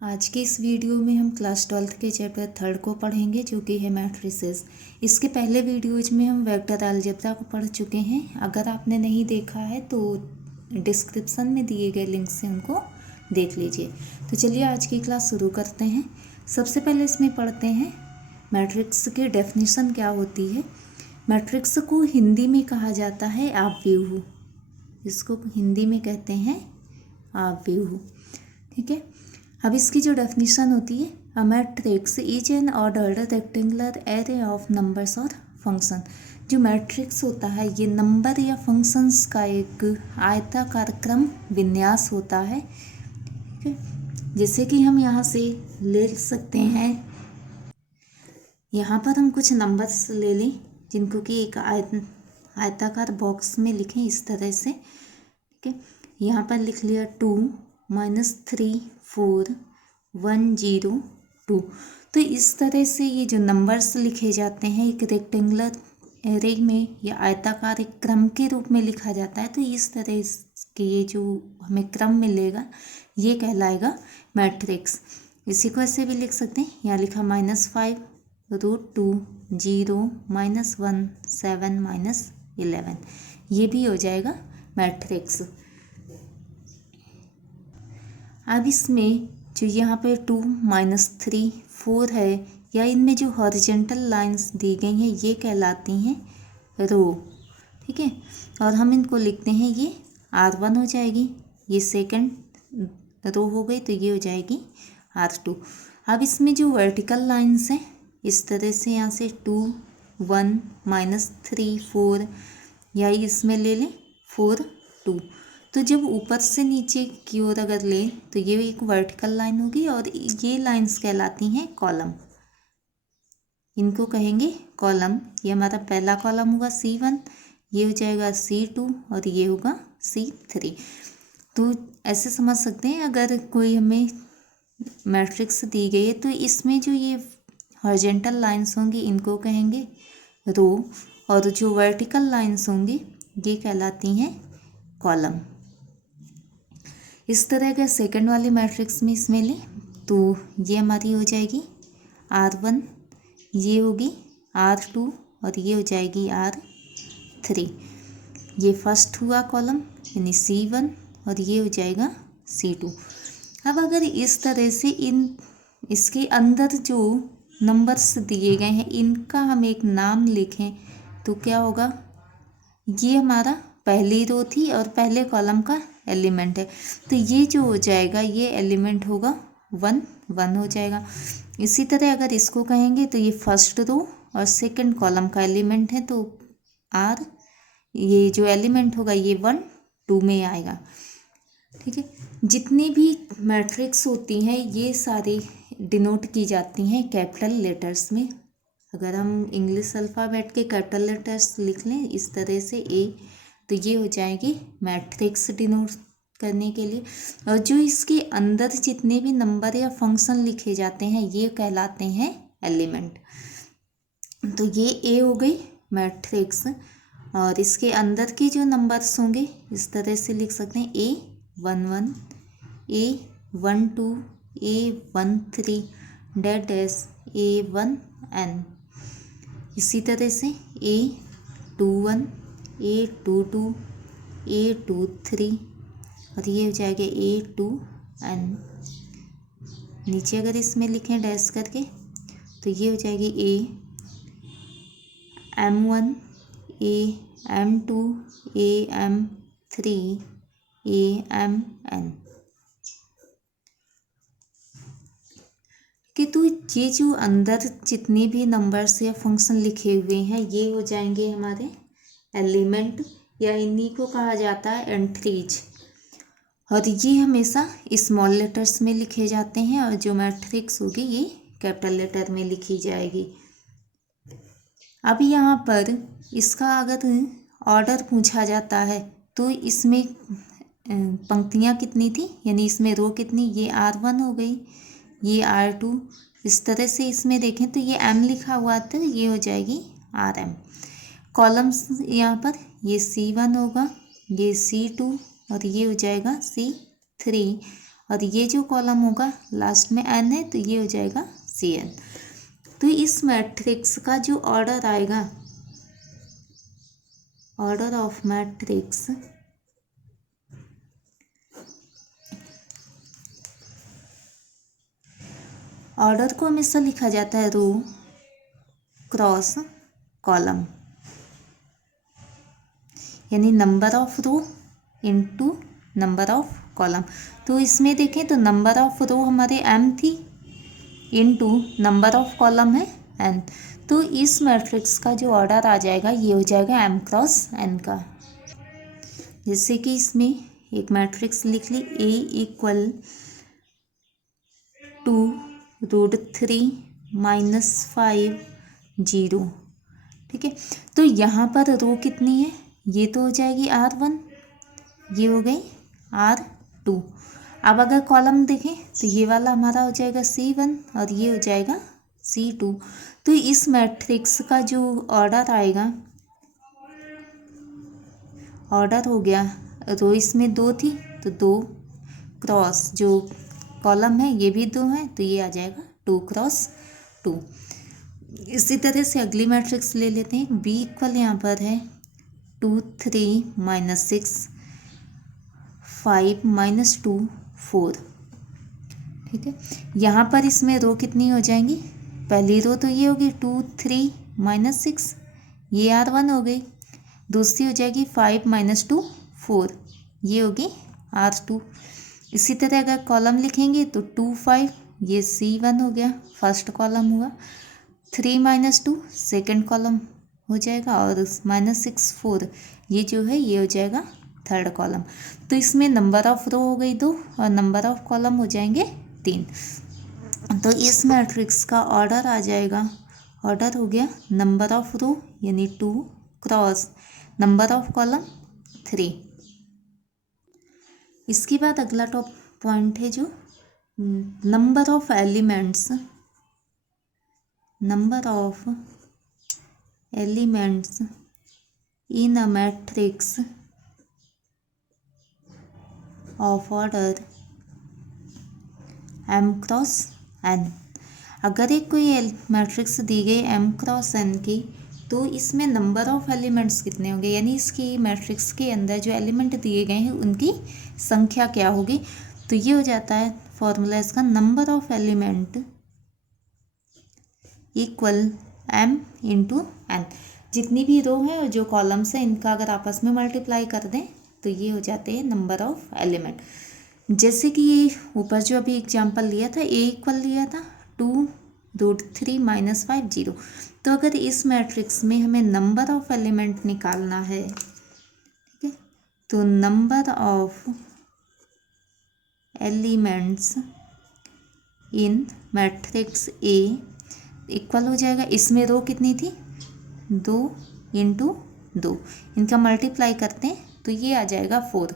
आज के इस वीडियो में हम क्लास 12th के चैप्टर 3 को पढ़ेंगे, जो कि है मैट्रिसेस। इसके पहले वीडियोज में हम वेक्टर अलजेब्रा को पढ़ चुके हैं। अगर आपने नहीं देखा है तो डिस्क्रिप्शन में दिए गए लिंक से उनको देख लीजिए। तो चलिए आज की क्लास शुरू करते हैं। सबसे पहले इसमें पढ़ते हैं मैट्रिक्स की डेफिनेशन क्या होती है। मैट्रिक्स को हिंदी में कहा जाता है आव्यूह। इसको हिंदी में कहते हैं आव्यूह। ठीक है, अब इसकी जो डेफिनेशन होती है, अ matrix is an ordered rectangular array of numbers और फंक्शन। जो मैट्रिक्स होता है ये नंबर या फंक्शंस का एक आयताकार क्रम विन्यास होता है। ठीक है, जैसे कि हम यहाँ से ले सकते हैं, यहाँ पर हम कुछ नंबर्स ले लें जिनको कि एक आयताकार बॉक्स में लिखें इस तरह से। ठीक है, यहाँ पर लिख लिया 2 -3 4 1 0 2। तो इस तरह से ये जो नंबर्स लिखे जाते हैं एक रेक्टेंगुलर एरे में या आयताकार एक क्रम के रूप में लिखा जाता है। तो इस तरह के ये जो हमें क्रम मिलेगा ये कहलाएगा मैट्रिक्स। इसी को ऐसे भी लिख सकते हैं, यहाँ लिखा -5 √2 0 -1 7 -11, ये भी हो जाएगा मैट्रिक्स। अब इसमें जो यहाँ पे 2 -3 4 है, या इनमें जो हॉरिजेंटल लाइंस दी गई हैं ये कहलाती हैं रो। ठीक है, और हम इनको लिखते हैं, ये R1 हो जाएगी, ये सेकंड रो हो गई, तो ये हो जाएगी R2। अब इसमें जो वर्टिकल लाइंस हैं इस तरह से यहाँ से 2 1 -3 4, या इसमें ले लें 4 2। तो जब ऊपर से नीचे की ओर अगर ले तो ये एक वर्टिकल लाइन होगी, और ये लाइंस कहलाती हैं कॉलम। इनको कहेंगे कॉलम। ये हमारा पहला कॉलम होगा C1, ये हो जाएगा C2 और ये होगा C3। तो ऐसे समझ सकते हैं, अगर कोई हमें मैट्रिक्स दी गई है तो इसमें जो ये हॉरिजेंटल लाइंस होंगी इनको कहेंगे रो, और जो वर्टिकल लाइंस होंगी ये कहलाती हैं कॉलम। इस तरह का सेकंड वाले मैट्रिक्स में इसमें लें तो ये हमारी हो जाएगी R1, ये होगी R2 और ये हो जाएगी R3। ये फर्स्ट हुआ कॉलम यानी C1 और ये हो जाएगा C2। अब अगर इस तरह से इसके अंदर जो नंबर्स दिए गए हैं इनका हम एक नाम लिखें तो क्या होगा, ये हमारा पहली रो थी और पहले कॉलम का एलिमेंट है, तो ये जो हो जाएगा ये एलिमेंट होगा 1 1 हो जाएगा। इसी तरह अगर इसको कहेंगे तो ये फर्स्ट रो और सेकंड कॉलम का एलिमेंट है, तो R ये जो एलिमेंट होगा ये 1 2 में आएगा। ठीक है, जितनी भी मैट्रिक्स होती हैं ये सारी डिनोट की जाती हैं कैपिटल लेटर्स में। अगर हम इंग्लिश अल्फ़ाबेट के कैपिटल लेटर्स लिख लें इस तरह से A, तो ये हो जाएगी मैट्रिक्स डिनोट करने के लिए। और जो इसके अंदर जितने भी नंबर या फंक्शन लिखे जाते हैं ये कहलाते हैं एलिमेंट। तो ये A हो गई मैट्रिक्स, और इसके अंदर के जो नंबर्स होंगे इस तरह से लिख सकते हैं A11 A12 A13 A1n। इसी तरह से A21 A22 A23 और ये हो जाएगा A2n। नीचे अगर इसमें लिखें डैश करके तो ये हो जाएगी AM1 AM2 AM3 AMN। कि तो ये जो अंदर जितने भी नंबर्स या फंक्शन लिखे हुए हैं ये हो जाएंगे हमारे एलिमेंट, या इन्हीं को कहा जाता है एंट्रीज, और ये हमेशा स्मॉल लेटर्स में लिखे जाते हैं, और जो मैट्रिक्स होगी ये कैपिटल लेटर में लिखी जाएगी। अब यहाँ पर इसका अगर ऑर्डर पूछा जाता है तो इसमें पंक्तियाँ कितनी थी, यानी इसमें रो कितनी, ये R1 हो गई, ये R2। इस तरह से इसमें देखें तो ये M लिखा हुआ था, ये हो जाएगी RM। कॉलम्स यहाँ पर ये C1 होगा, ये C2 और ये हो जाएगा C3, और ये जो कॉलम होगा लास्ट में n है तो ये हो जाएगा Cn। तो इस मैट्रिक्स का जो ऑर्डर आएगा, ऑर्डर ऑफ मैट्रिक्स, ऑर्डर को हमेशा लिखा जाता है रो क्रॉस कॉलम, यानी number of row into number of column. तो इसमें देखें तो नंबर ऑफ रो हमारे m थी इनटू नंबर ऑफ कॉलम है n। तो इस मैट्रिक्स का जो ऑर्डर आ जाएगा ये हो जाएगा m क्रॉस n का। जैसे कि इसमें एक मैट्रिक्स लिख ली A इक्वल 2√3 -5 0। ठीक है, तो यहाँ पर रो कितनी है, ये तो हो जाएगी R1, ये हो गई R2। अब अगर कॉलम देखें तो ये वाला हमारा हो जाएगा C1 और ये हो जाएगा C2। तो इस मैट्रिक्स का जो ऑर्डर आएगा, ऑर्डर हो गया, रो इसमें 2 थी तो 2 क्रॉस जो कॉलम है ये भी 2 है तो ये आ जाएगा 2 क्रॉस 2। इसी तरह से अगली मैट्रिक्स ले लेते हैं। B इक्वल यहाँ पर है 2 3 -6 5 -2 4। ठीक है, यहाँ पर इसमें रो कितनी हो जाएंगी, पहली रो तो ये होगी 2 3 -6, ये R1 हो गई। दूसरी हो जाएगी 5 -2 4, ये होगी R2। इसी तरह अगर कॉलम लिखेंगे तो 2 5, ये C1 हो गया, फर्स्ट कॉलम हुआ। 3 -2 सेकेंड कॉलम हो जाएगा और -6 4, ये जो है ये हो जाएगा थर्ड कॉलम। तो इसमें नंबर ऑफ रो हो गई 2 और नंबर ऑफ कॉलम हो जाएंगे 3। तो इस मैट्रिक्स का ऑर्डर आ जाएगा, ऑर्डर हो गया नंबर ऑफ रो यानी 2 क्रॉस नंबर ऑफ कॉलम 3। इसके बाद अगला टॉप पॉइंट है जो number of elements, number of elements in a matrix of order m cross n। अगर एक कोई मैट्रिक्स दी गई m क्रॉस n की, तो इसमें नंबर ऑफ एलिमेंट्स कितने होंगे, यानी इसकी मैट्रिक्स के अंदर जो एलिमेंट दिए गए हैं उनकी संख्या क्या होगी। तो ये हो जाता है फॉर्मूला इसका, number of element equal m into n। जितनी भी रो है और जो कॉलम्स हैं इनका अगर आपस में मल्टीप्लाई कर दें तो ये हो जाते हैं नंबर ऑफ एलिमेंट। जैसे कि ये ऊपर जो अभी एग्जांपल लिया था, A इक्वल लिया था 2√3 -5 0। तो अगर इस मैट्रिक्स में हमें नंबर ऑफ एलिमेंट निकालना है, ठीक है, तो number of elements in matrix A equal हो जाएगा, इसमें रो कितनी थी 2 × 2, इनका मल्टीप्लाई करते हैं तो ये आ जाएगा 4।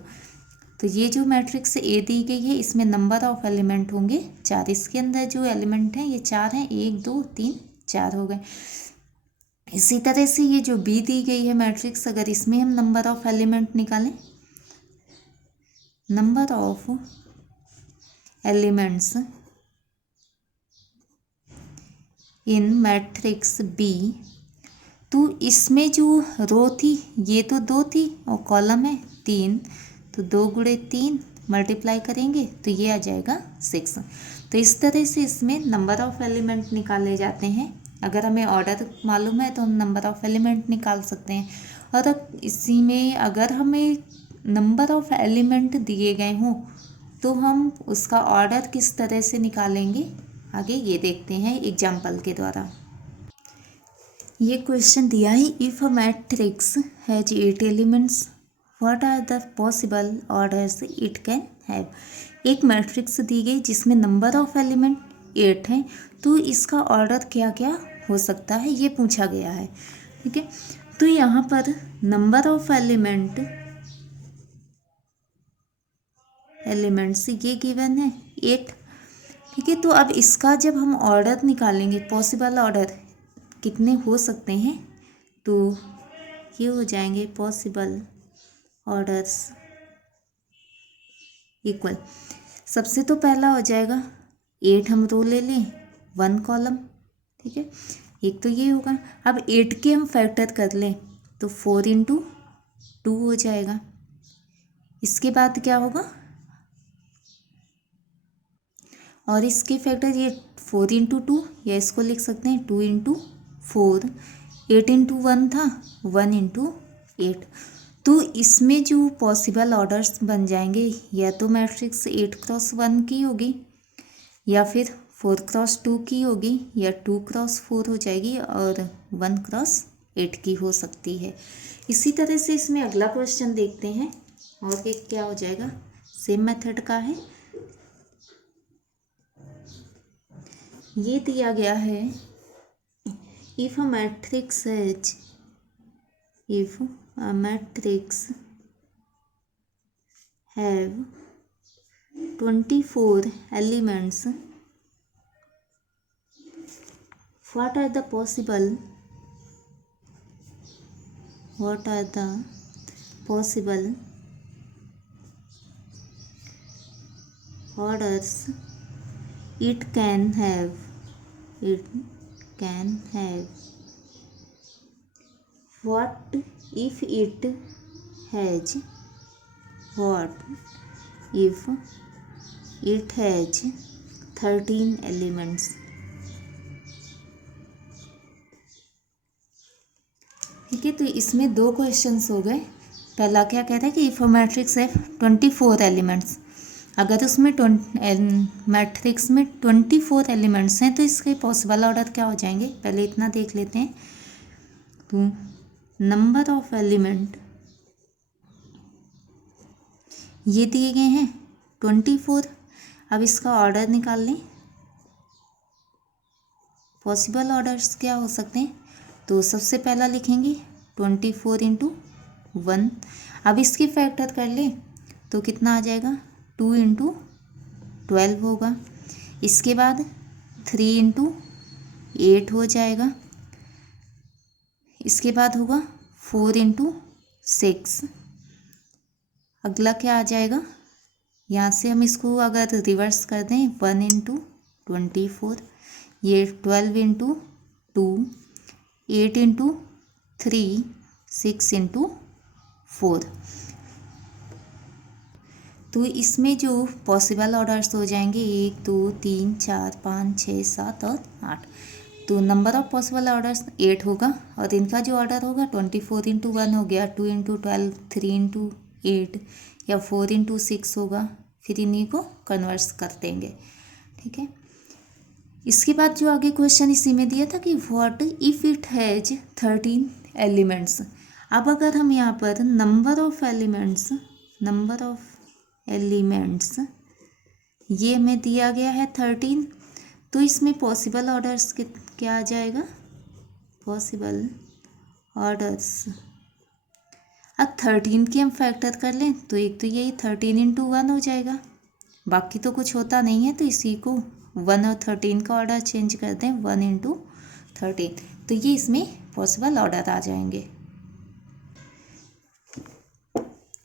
तो ये जो मैट्रिक्स A दी गई है इसमें नंबर ऑफ एलिमेंट होंगे 4। इसके अंदर जो एलिमेंट हैं ये 4 हैं, 1 2 3 4 हो गए। इसी तरह से ये जो B दी गई है मैट्रिक्स, अगर इसमें हम नंबर ऑफ एलिमेंट निकालें, number of elements in matrix B, तो इसमें जो रो थी ये तो 2 थी और कॉलम है 3, तो 2 × 3 मल्टीप्लाई करेंगे तो ये आ जाएगा 6। तो इस तरह से इसमें नंबर ऑफ एलिमेंट निकाले जाते हैं। अगर हमें ऑर्डर मालूम है तो हम नंबर ऑफ एलिमेंट निकाल सकते हैं। और इसी में अगर हमें नंबर ऑफ एलिमेंट दिए गए हों तो हम उसका ऑर्डर किस तरह से निकालेंगे, आगे ये देखते हैं एग्जाम्पल के द्वारा। ये क्वेश्चन दिया है, if a matrix has 8 elements what are the possible orders it can have. एक मैट्रिक्स दी गई जिसमें नंबर ऑफ एलिमेंट 8 हैं, तो इसका ऑर्डर क्या क्या हो सकता है ये पूछा गया है। ठीक है, तो यहाँ पर नंबर ऑफ एलिमेंट्स ये गिवन है 8। ठीक है, तो अब इसका जब हम ऑर्डर निकालेंगे, पॉसिबल ऑर्डर कितने हो सकते हैं, तो ये हो जाएंगे पॉसिबल ऑर्डर्स इक्वल। सबसे तो पहला हो जाएगा 8 हम रो ले लें 1 कॉलम, ठीक है, एक तो ये होगा। अब 8 के हम फैक्टर कर लें तो 4 × 2 हो जाएगा। इसके बाद क्या होगा, और इसके फैक्टर ये 4 × 2, या इसको लिख सकते हैं 2 × 4, 8 × 1 था 1 × 8। तो इसमें जो पॉसिबल ऑर्डर्स बन जाएंगे, या तो मैट्रिक्स 8x1 की होगी, या फिर 4x2 की होगी, या 2x4 हो जाएगी, और 1x8 की हो सकती है। इसी तरह से इसमें अगला क्वेश्चन देखते हैं, और एक क्या हो जाएगा, सेम मेथड का है। ये दिया गया है, if a matrix has, if a matrix have 24 elements, what are the possible orders it can have? What if it has 13 elements? ठीक है, तो इसमें दो क्वेश्चंस हो गए। पहला क्या कहता है कि इफ अ मैट्रिक्स है 24 एलिमेंट्स, अगर उसमें मैट्रिक्स में 24 एलिमेंट्स हैं तो इसके पॉसिबल ऑर्डर क्या हो जाएंगे। पहले इतना देख लेते हैं। तो नंबर ऑफ एलिमेंट ये दिए गए हैं 24। अब इसका ऑर्डर निकाल लें, पॉसिबल ऑर्डर्स क्या हो सकते हैं। तो सबसे पहला लिखेंगे 24 × 1। अब इसके फैक्टर कर लें तो कितना आ जाएगा, 2 × 12 होगा। इसके बाद 3 × 8 हो जाएगा। इसके बाद होगा 4 × 6। अगला क्या आ जाएगा, यहाँ से हम इसको अगर रिवर्स कर दें 1 × 24, ये 12 × 2, 8 × 3, 6 × 4। तो इसमें जो पॉसिबल ऑर्डर्स हो जाएंगे 1 2 3 4 5 6 7 और 8। तो नंबर ऑफ पॉसिबल ऑर्डर्स 8 होगा, और इनका जो ऑर्डर होगा 24 × 1 हो गया, 2 × 12, 3 × 8 या 4 × 6 होगा। फिर इन्हीं को कन्वर्स कर देंगे, ठीक है। इसके बाद जो आगे क्वेश्चन इसी में दिया था कि what if it has 13 elements. अब अगर हम यहाँ पर नंबर ऑफ एलिमेंट्स ये हमें दिया गया है 13, तो इसमें पॉसिबल ऑर्डर्स क्या आ जाएगा, पॉसिबल ऑर्डर्स। अब 13 की हम फैक्टर कर लें तो एक तो यही 13 × 1 हो जाएगा, बाकी तो कुछ होता नहीं है, तो इसी को 1 और 13 का ऑर्डर चेंज कर दें 1 × 13, तो ये इसमें पॉसिबल ऑर्डर आ जाएंगे।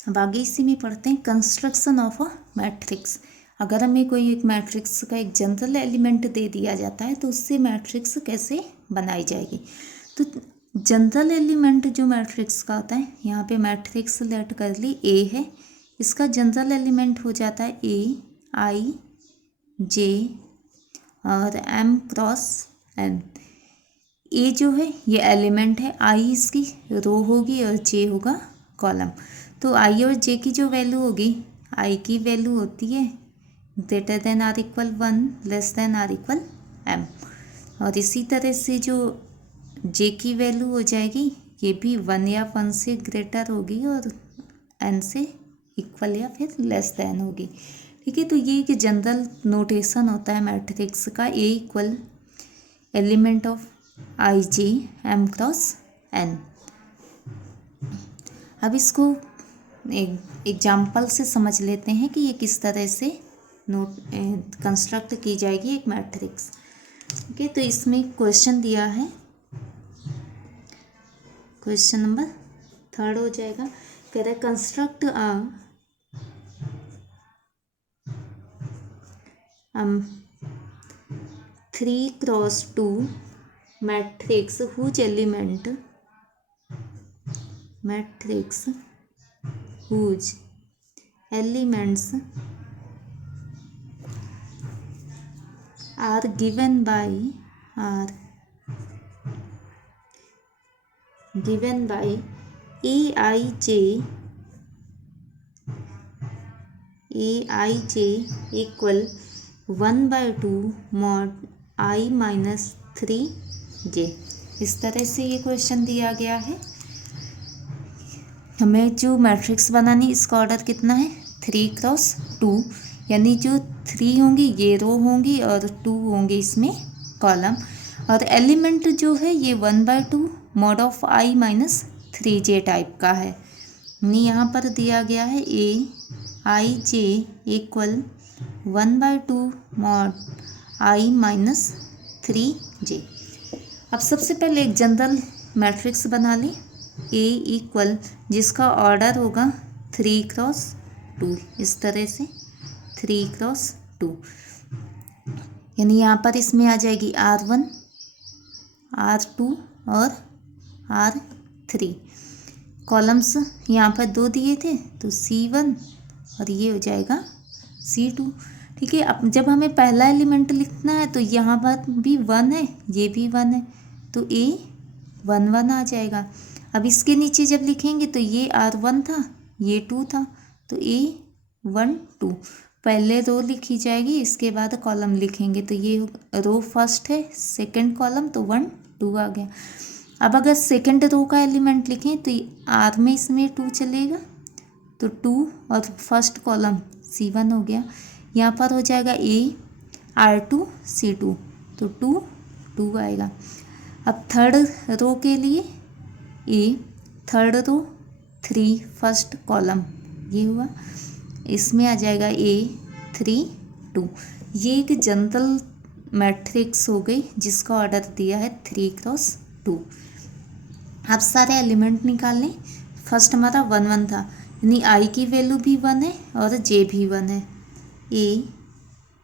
अब आगे इसी में पढ़ते हैं कंस्ट्रक्शन ऑफ अ मैट्रिक्स। अगर हमें कोई एक मैट्रिक्स का एक जनरल एलिमेंट दे दिया जाता है तो उससे मैट्रिक्स कैसे बनाई जाएगी। तो जनरल एलिमेंट जो मैट्रिक्स का होता है, यहाँ पे मैट्रिक्स लेट कर ली ए है, इसका जनरल एलिमेंट हो जाता है ए आई जे और m × n। ए जो है ये एलिमेंट है, आई इसकी रो होगी और जे होगा कॉलम। तो आई और जे की जो वैल्यू होगी, आई की वैल्यू होती है greater than or equal 1 less than or equal m, और इसी तरह से जो जे की वैल्यू हो जाएगी ये भी 1 या 1 से ग्रेटर होगी और n से इक्वल या फिर लेस देन होगी, ठीक है। तो ये एक जनरल नोटेशन होता है मैट्रिक्स का, A equal element of I J m × n। अब इसको एक एग्जाम्पल से समझ लेते हैं कि ये किस तरह से कंस्ट्रक्ट की जाएगी एक मैट्रिक्स, ठीक है। तो इसमें क्वेश्चन दिया है, क्वेश्चन नंबर 3 हो जाएगा। कह रहा है कंस्ट्रक्ट हम 3x2 matrix whose elements are given by aij equal 1/2 mod I minus 3j। इस तरह से ये क्वेश्चन दिया गया है। हमें जो मैट्रिक्स बनानी, इसका ऑर्डर कितना है 3x2, यानी जो 3 होंगी ये रो होंगी और 2 होंगे इसमें कॉलम, और एलिमेंट जो है ये 1/2 mod of I minus 3j type का है। यानी यहाँ पर दिया गया है aij equal 1/2 mod I minus 3j। अब सबसे पहले एक जनरल मैट्रिक्स बना लें A इक्वल, जिसका ऑर्डर होगा 3x2, इस तरह से 3x2, यानी यहाँ पर इसमें आ जाएगी R1 R2 और R3। कॉलम्स यहाँ पर 2 दिए थे तो C1 और ये हो जाएगा C2। ठीक है, अब जब हमें पहला एलिमेंट लिखना है तो यहाँ पर भी 1 है, ये भी 1 है, तो A 1 1 आ जाएगा। अब इसके नीचे जब लिखेंगे तो ये R1 था, ये 2 था, तो A 1 2 पहले रो लिखी जाएगी, इसके बाद कॉलम लिखेंगे, तो ये रो फर्स्ट है, सेकंड कॉलम तो 1 2 आ गया। अब अगर सेकंड रो का एलिमेंट लिखें तो R में इसमें 2 चलेगा, तो 2 और फर्स्ट कॉलम C1 हो गया। यहाँ पर हो जाएगा A R2 C2, तो 2 2 आएगा। अब थर्ड रो के लिए A third row 3 first column, ये हुआ, इसमें आ जाएगा A 3 2। ये एक जनरल मैट्रिक्स हो गई जिसका ऑर्डर दिया है 3x2। अब सारे एलिमेंट निकाल लें। फर्स्ट हमारा 1 1 था, यानी I की वैल्यू भी 1 है और J भी 1 है। A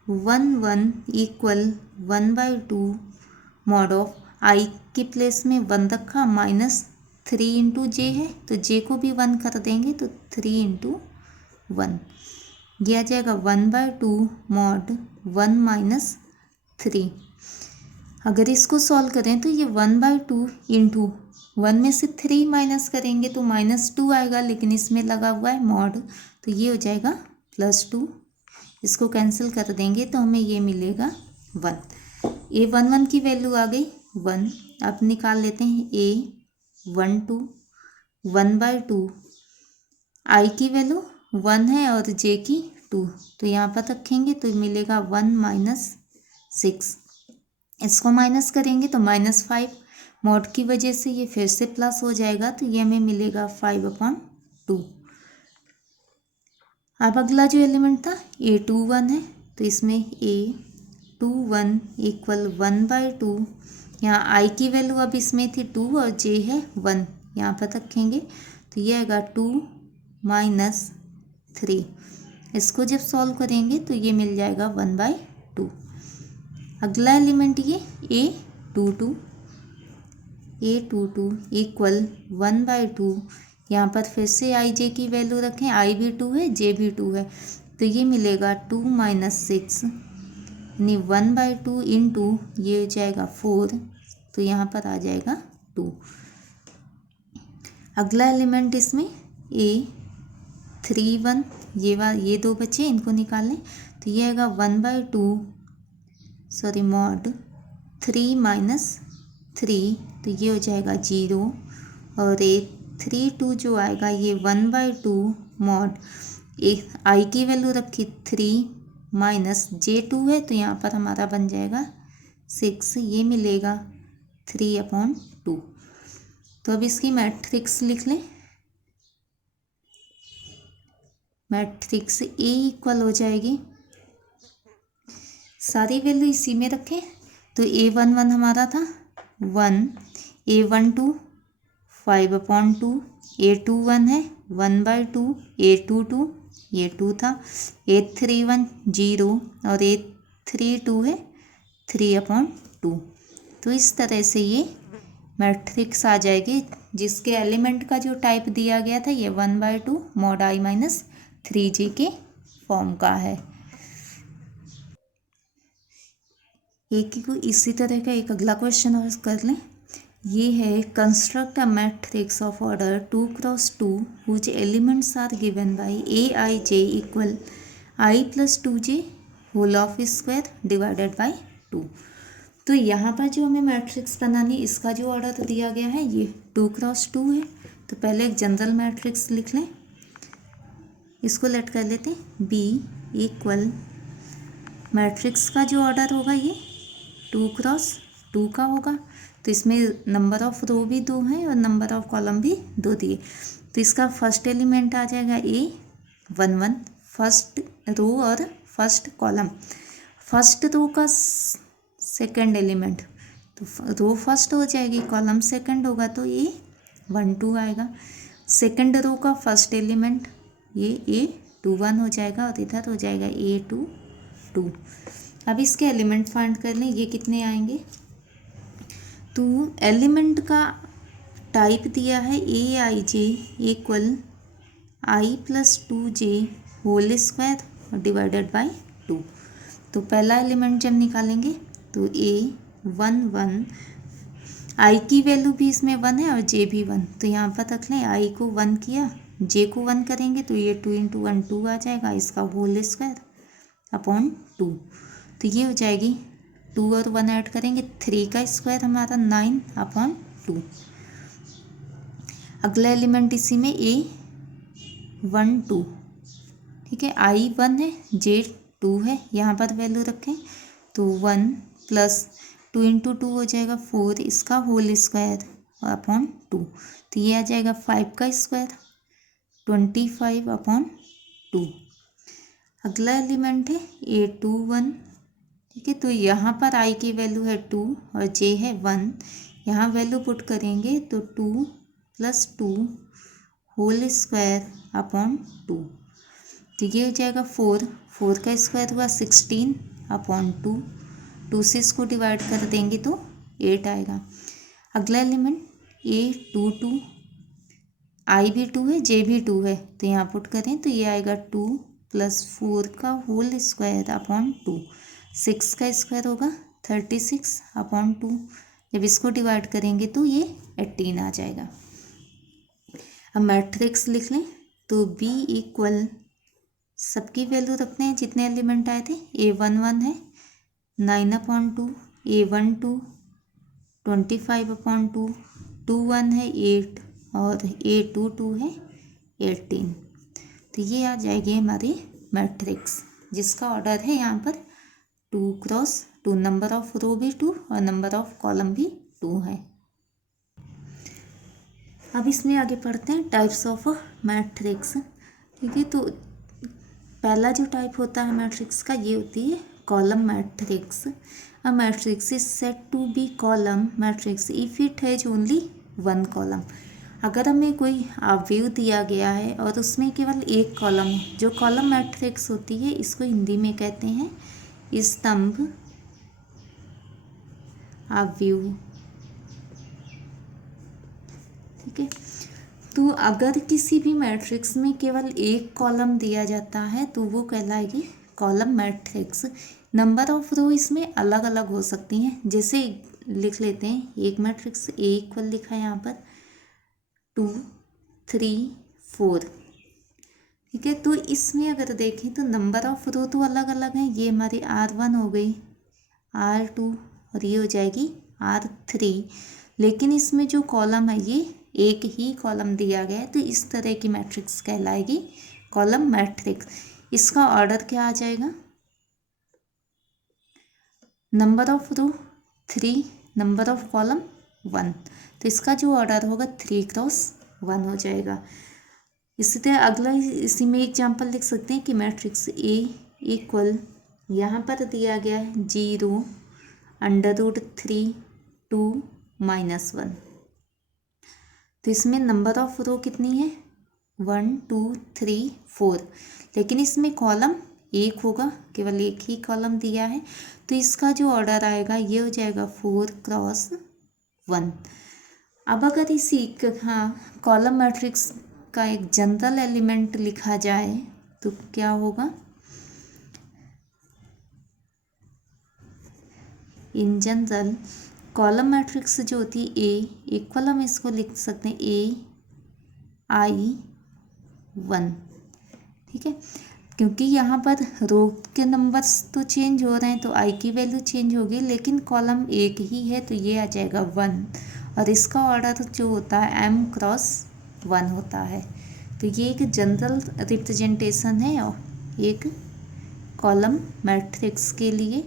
1 1 equal 1/2 mod of I के प्लेस में 1 रखा, माइनस 3 इंटू J है, तो J को भी 1 कर देंगे, तो 3 इंटू 1, ये आ जाएगा 1/2 मॉड 1 माइनस 3। अगर इसको सॉल्व करें तो ये 1/2 इंटू 1 में से 3 माइनस करेंगे तो -2 आएगा, लेकिन इसमें लगा हुआ है मॉड, तो ये हो जाएगा +2। इसको कैंसिल कर देंगे तो हमें ये मिलेगा 1। A 1 1 की वैल्यू आ गई 1। अब निकाल लेते हैं A 1 2 1/2, I की वैल्यू 1 है और J की 2, तो यहाँ पर रखेंगे तो मिलेगा 1 - 6। इसको माइनस करेंगे तो -5, मॉड की वजह से ये फिर से प्लस हो जाएगा, तो ये हमें मिलेगा 5/2। अब अगला जो एलिमेंट था A21 है, तो इसमें A21 इक्वल 1/2, यहाँ I की वैल्यू अब इसमें थी 2 और J है 1, यहाँ पर रखेंगे तो ये आएगा 2 - 3। इसको जब सॉल्व करेंगे तो ये मिल जाएगा 1/2। अगला एलिमेंट ये A22 इक्वल 1/2, यहाँ पर फिर से I J की वैल्यू रखें, I भी 2 है J भी 2 है, तो ये मिलेगा 2 - 6, यानी 1/2 इंटू ये हो जाएगा 4, तो यहाँ पर आ जाएगा 2। अगला एलिमेंट इसमें A31, ये 2 बचे, इनको निकाल लें, तो ये आएगा 1/2 मॉड 3 - 3, तो ये हो जाएगा 0, और A32 जो आएगा ये 1/2 मॉड I की वैल्यू रखी 3 माइनस J2 है, तो यहाँ पर हमारा बन जाएगा 6, ये मिलेगा 3/2। तो अब इसकी मैट्रिक्स लिख लें। मैट्रिक्स A इक्वल हो जाएगी, सारी वैल्यू इसी में रखें, तो A11 हमारा था 1, A12 5/2, A21 है 1/2, A22 ये 2 था, A31 0 और 3 2 है 3/2। तो इस तरह से ये मैट्रिक्स आ जाएगी जिसके एलिमेंट का जो टाइप दिया गया था ये 1/2 mod i माइनस 3j के फॉर्म का है। एक ही को इसी तरह का एक अगला क्वेश्चन और कर लें। ये है construct a matrix of order 2 cross 2 whose elements are given by aij equal i plus 2j whole of square divided by 2। तो यहाँ पर जो हमें मैट्रिक्स बनानी इसका जो ऑर्डर दिया गया है ये 2 क्रॉस 2 है। तो पहले एक जनरल मैट्रिक्स लिख लें, इसको लेट कर लेते हैं B इक्वल मैट्रिक्स का जो ऑर्डर होगा ये 2 क्रॉस 2 का होगा। तो इसमें नंबर ऑफ रो भी 2 है और नंबर ऑफ कॉलम भी 2 दिए। तो इसका फर्स्ट एलिमेंट आ जाएगा A 1 1 फर्स्ट रो और फर्स्ट कॉलम। फर्स्ट रो का सेकंड एलिमेंट तो रो फर्स्ट हो जाएगी, कॉलम सेकंड होगा तो ये 1 2 आएगा। सेकंड रो का फर्स्ट एलिमेंट ये A 2 1 हो जाएगा और इधर हो जाएगा A 2 2। अब इसके एलिमेंट फाइंड कर लें, ये कितने आएंगे। तो एलिमेंट का टाइप दिया है aij equal i plus 2j whole square divided by 2। तो पहला एलिमेंट जब निकालेंगे तो A 1 1 i की वैल्यू भी इसमें 1 है और j भी 1। तो यहाँ पर रख लें i को 1 किया, j को 1 करेंगे तो ये 2 × 1 2 आ जाएगा, इसका होल स्क्वायर अपॉन 2। तो ये हो जाएगी 2 और 1 ऐड करेंगे 3 का स्क्वायर हमारा 9/2। अगला एलिमेंट इसी में A 1 2, ठीक है, i 1 है j 2 है, यहाँ पर वैल्यू रखें तो 1 प्लस 2 × 2 हो जाएगा 4, इसका होल स्क्वायर अपॉन 2। तो ये आ जाएगा 5 का स्क्वायर 25/2। अगला एलिमेंट है A 2 1, ठीक है। तो यहाँ पर i की वैल्यू है 2 और j है 1, यहाँ वैल्यू पुट करेंगे तो 2 + 2 होल स्क्वायर अपॉन 2। तो ये हो जाएगा 4 का स्क्वायर हुआ 16/2। 2 से इसको डिवाइड कर देंगे तो 8 आएगा। अगला एलिमेंट A 2 2, i भी 2 है j भी 2 है, तो यहाँ पुट करें तो ये आएगा 2 + 4 का होल स्क्वायर अपॉन 2। 6 का स्क्वायर होगा 36/2। जब इसको डिवाइड करेंगे तो ये 18 आ जाएगा। अब मैट्रिक्स लिख लें तो B इक्वल सबकी वैल्यू रखते हैं जितने एलिमेंट आए थे। A 1 1 है 9/2, A 1 2 25/2, 2 1 है 8 और A 2 2 है 18। तो ये आ जाएगी हमारी मैट्रिक्स जिसका ऑर्डर है यहाँ पर 2 क्रॉस 2, नंबर ऑफ रो भी 2 और नंबर ऑफ कॉलम भी 2 है। अब इसमें आगे पढ़ते हैं टाइप्स ऑफ मैट्रिक्स, ठीक है। तो पहला जो टाइप होता है मैट्रिक्स का ये होती है column matrix. A matrix is said to be column matrix if it has only 1 column. अगर हमें कोई अवयव दिया गया है और उसमें केवल एक कॉलम है, जो कॉलम मैट्रिक्स होती है इसको हिंदी में कहते हैं स्तंभ अवयव, ठीक है। तो अगर किसी भी मैट्रिक्स में केवल एक कॉलम दिया जाता है तो वो कहलाएगी कॉलम मैट्रिक्स। नंबर ऑफ रो इसमें अलग अलग हो सकती हैं, जैसे लिख लेते हैं एक मैट्रिक्स A इक्वल लिखा है यहाँ पर 2 3 4, ठीक है। तो इसमें अगर देखें तो नंबर ऑफ रो तो अलग अलग हैं, ये हमारी R1 हो गई, R2 और ये हो जाएगी R3, लेकिन इसमें जो कॉलम है ये एक ही कॉलम दिया गया है, तो इस तरह की मैट्रिक्स कहलाएगी कॉलम मैट्रिक्स। इसका ऑर्डर क्या आ जाएगा, number of row 3, number of column 1, तो इसका जो ऑर्डर होगा 3 क्रॉस 1 हो जाएगा। इसी तरह अगला इसी में एग्जांपल लिख सकते हैं कि मैट्रिक्स A इक्वल यहाँ पर दिया गया है 0 √3 2 -1। तो इसमें नंबर ऑफ रो कितनी है 1 2 3 4, लेकिन इसमें कॉलम एक होगा, केवल एक ही कॉलम दिया है, तो इसका जो ऑर्डर आएगा ये हो जाएगा 4x1। अब अगर इसी कॉलम मैट्रिक्स का एक जनरल एलिमेंट लिखा जाए तो क्या होगा, इन जनरल कॉलम मैट्रिक्स जो होती है इक्वल, हम इसको लिख सकते हैं AI1। ठीक है, क्योंकि यहाँ पर रो के नंबर्स तो चेंज हो रहे हैं तो आई की वैल्यू चेंज होगी, लेकिन कॉलम एक ही है तो ये आ जाएगा 1, और इसका ऑर्डर जो होता है m×1 होता है। तो ये एक जनरल रिप्रेजेंटेशन है और एक कॉलम मैट्रिक्स के लिए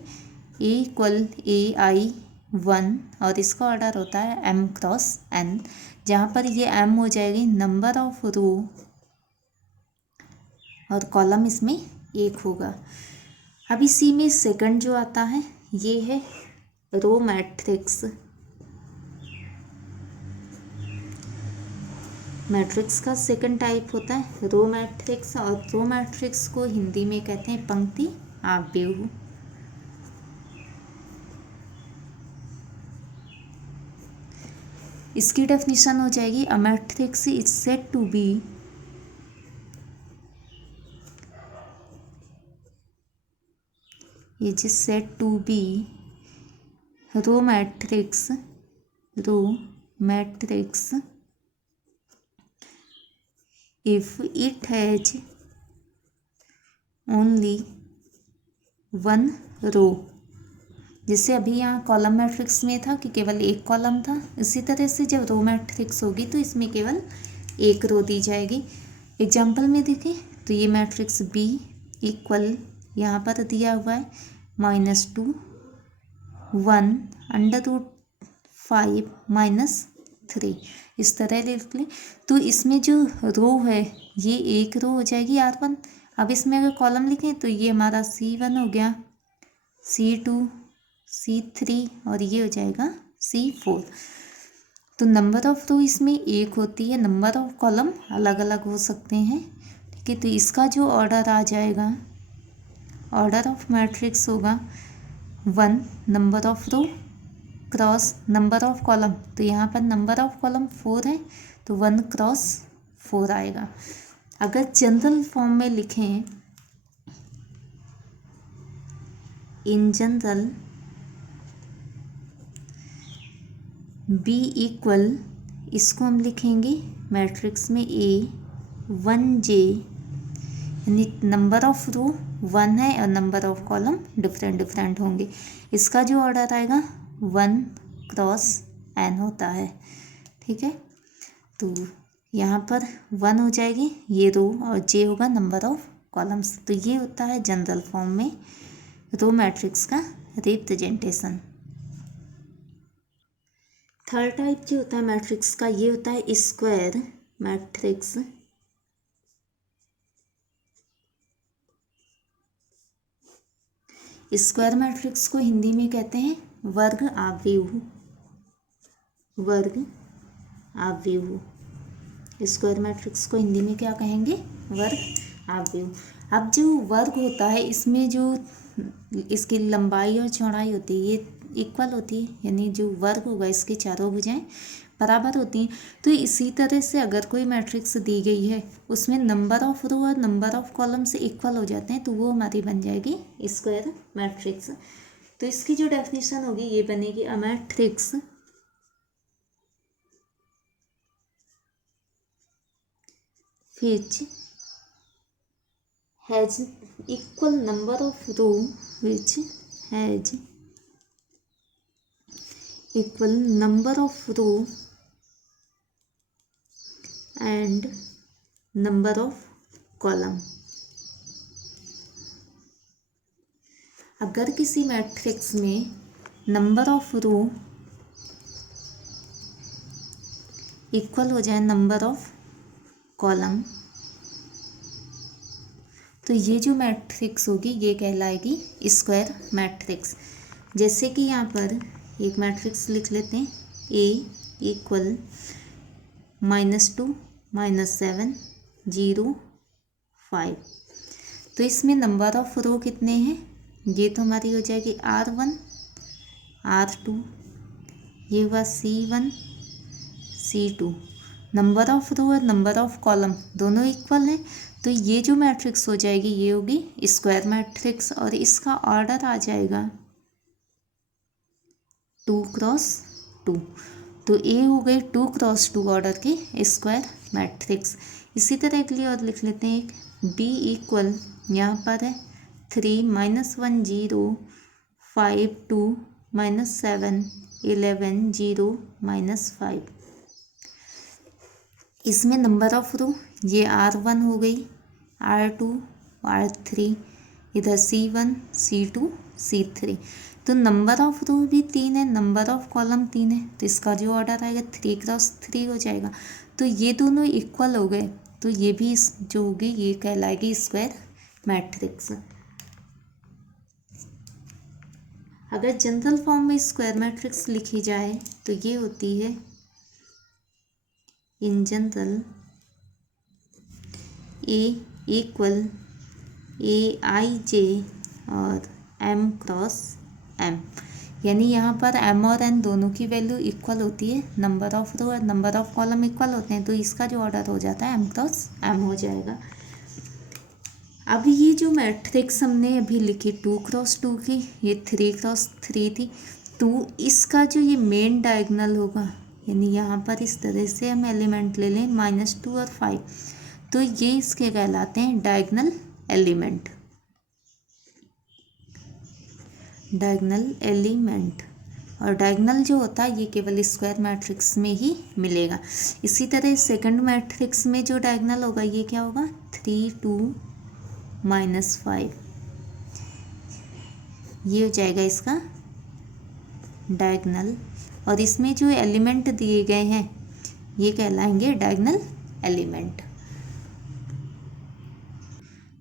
AI1, और इसका ऑर्डर होता है m×n, जहाँ पर ये m हो जाएगी नंबर ऑफ रो और कॉलम इसमें एक होगा। अब इसी में सेकंड जो आता है ये है रो मैट्रिक्स। मैट्रिक्स का सेकंड टाइप होता है रो मैट्रिक्स, और रो मैट्रिक्स को हिंदी में कहते हैं पंक्ति आव्यूह। इसकी डेफिनेशन हो जाएगी a matrix is said to be row matrix if it has only one row। जैसे अभी यहाँ कॉलम मैट्रिक्स में था कि केवल एक कॉलम था, इसी तरह से जब रो मैट्रिक्स होगी तो इसमें केवल एक रो दी जाएगी। एग्जाम्पल में देखें तो ये मैट्रिक्स B इक्वल यहाँ पर दिया हुआ है -2 1 √5 -3, इस तरह लिख लें। तो इसमें जो रो है ये एक रो हो जाएगी R1। अब इसमें अगर कॉलम लिखें तो ये हमारा C1 हो गया, C2, C3 और ये हो जाएगा C4। तो नंबर ऑफ रो इसमें एक होती है, नंबर ऑफ कॉलम अलग अलग हो सकते हैं। ठीक है, तो इसका जो ऑर्डर आ जाएगा, ऑर्डर ऑफ मैट्रिक्स होगा 1 number of row cross number of column. तो यहाँ पर नंबर ऑफ कॉलम 4 है तो 1×4 आएगा। अगर जनरल फॉर्म में लिखें, इन जनरल B इक्वल, इसको हम लिखेंगे मैट्रिक्स में A1J, यानी नंबर ऑफ रो 1 है और नंबर ऑफ कॉलम डिफरेंट होंगे। इसका जो ऑर्डर आएगा 1×n होता है। ठीक है, तो यहाँ पर 1 हो जाएगी ये रो और J होगा नंबर ऑफ कॉलम्स। तो ये होता है जनरल फॉर्म में रो मैट्रिक्स का रिप्रेजेंटेशन। थर्ड टाइप जो होता है मैट्रिक्स का ये होता है स्क्वायर मैट्रिक्स। स्क्वायर मैट्रिक्स को हिंदी में कहते हैं वर्ग आव्यूह। स्क्वायर मैट्रिक्स को हिंदी में क्या कहेंगे, वर्ग आव्यूह। अब जो वर्ग होता है इसमें जो इसकी लंबाई और चौड़ाई होती है ये इक्वल होती है, यानी जो वर्ग होगा इसकी चारों भुजाएं बराबर होती हैं। तो इसी तरह से अगर कोई मैट्रिक्स दी गई है उसमें नंबर ऑफ रो और नंबर ऑफ कॉलम से इक्वल हो जाते हैं तो वो हमारी बन जाएगी स्क्वायर मैट्रिक्स। तो इसकी जो डेफिनेशन होगी ये बनेगी a matrix which has equal number of row and number of column। अगर किसी मैट्रिक्स में नंबर ऑफ रो इक्वल हो जाए नंबर ऑफ कॉलम तो ये जो मैट्रिक्स होगी ये कहलाएगी स्क्वायर मैट्रिक्स। जैसे कि यहाँ पर एक मैट्रिक्स लिख लेते हैं A इक्वल -2 -7 0 5। तो इसमें नंबर ऑफ रो कितने हैं, ये तो हमारी हो जाएगी R1 R2, ये हुआ C1 C2। नंबर ऑफ रो और नंबर ऑफ कॉलम दोनों इक्वल हैं, तो ये जो मैट्रिक्स हो जाएगी ये होगी स्क्वायर मैट्रिक्स, और इसका ऑर्डर आ जाएगा 2 क्रॉस 2। तो ए हो गए 2 क्रॉस 2 ऑर्डर की स्क्वायर मैट्रिक्स। इसी तरह के लिए और लिख लेते हैं एक बी इक्वल, यहाँ पर है 3 -1 0 5 2 -7 11 0 -5। इसमें नंबर ऑफ रो ये R1 हो गई, R2 R3, इधर C1 C2 C3। तो नंबर ऑफ रो भी 3 है, नंबर ऑफ कॉलम 3 है, तो इसका जो ऑर्डर आएगा 3 क्रॉस 3 हो जाएगा। तो ये दोनों इक्वल हो गए, तो ये भी जो होगी ये कहलाएगी स्क्वायर मैट्रिक्स। अगर जनरल फॉर्म में स्क्वायर मैट्रिक्स लिखी जाए तो ये होती है in general A equal AIJ और M क्रॉस M, यानी यहाँ पर M और N दोनों की वैल्यू इक्वल होती है, नंबर ऑफ रो और नंबर ऑफ कॉलम इक्वल होते हैं, तो इसका जो ऑर्डर हो जाता है M क्रॉस M हो जाएगा। अब ये जो मैट्रिक्स हमने अभी लिखी 2 क्रॉस 2 की, ये 3 क्रॉस 3 थी, तो इसका जो ये मेन डायगोनल होगा, यानी यहाँ पर इस तरह से हम एलिमेंट ले लें -2 और 5, तो ये इसके कहलाते हैं डायगोनल एलिमेंट, डायगोनल एलिमेंट। और डायगोनल जो होता है ये केवल स्क्वायर मैट्रिक्स में ही मिलेगा। इसी तरह सेकंड मैट्रिक्स में जो डायगोनल होगा ये क्या होगा 3 2 -5, ये हो जाएगा इसका डायगोनल। और इसमें जो एलिमेंट दिए गए हैं ये कहलाएंगे डायगोनल एलिमेंट।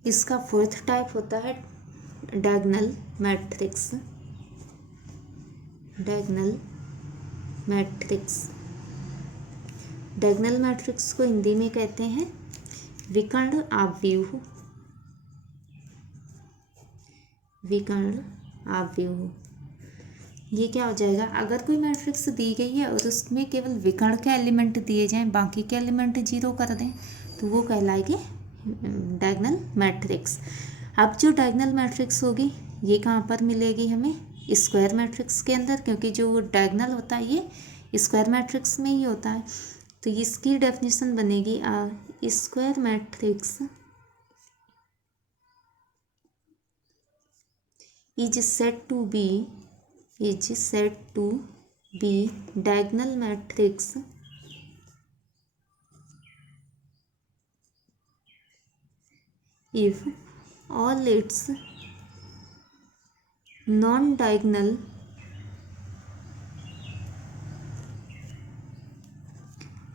इसका फोर्थ टाइप होता है diagonal matrix, diagonal matrix. Diagonal matrix को हिंदी में कहते हैं विकर्ण आव्यूह, विकर्ण आव्यूह। ये क्या हो जाएगा, अगर कोई मैट्रिक्स दी गई है और उसमें केवल विकर्ण के एलिमेंट दिए जाएं, बाकी के एलिमेंट 0 कर दें, तो वो कहलाएगी डायगोनल मैट्रिक्स। अब जो डायगोनल मैट्रिक्स होगी ये कहाँ पर मिलेगी हमें, स्क्वायर मैट्रिक्स के अंदर, क्योंकि जो डायगोनल होता है ये स्क्वायर मैट्रिक्स में ही होता है। तो इसकी डेफिनेशन बनेगी square matrix is said to be diagonal matrix if all its non-diagonal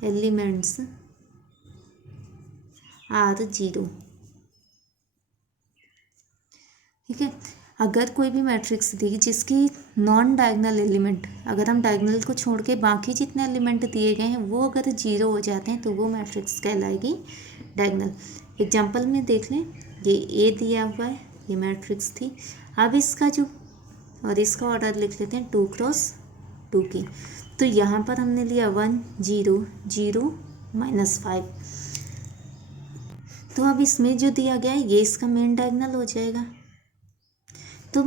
elements are 0। ठीक है, अगर कोई भी मैट्रिक्स दी जिसकी नॉन डायगोनल एलिमेंट, अगर हम डायगोनल को छोड़ के बाकी जितने एलिमेंट दिए गए हैं वो अगर 0 हो जाते हैं तो वो मैट्रिक्स कहलाएगी डायगोनल। एग्जांपल में देख लें, ये ए दिया हुआ है, ये मैट्रिक्स थी। अब इसका जो और इसका ऑर्डर लिख लेते हैं 2 क्रॉस 2 की। तो यहाँ पर हमने लिया 1 0 0 -5। तो अब इसमें जो दिया गया है ये इसका मेन डायगोनल हो जाएगा। तो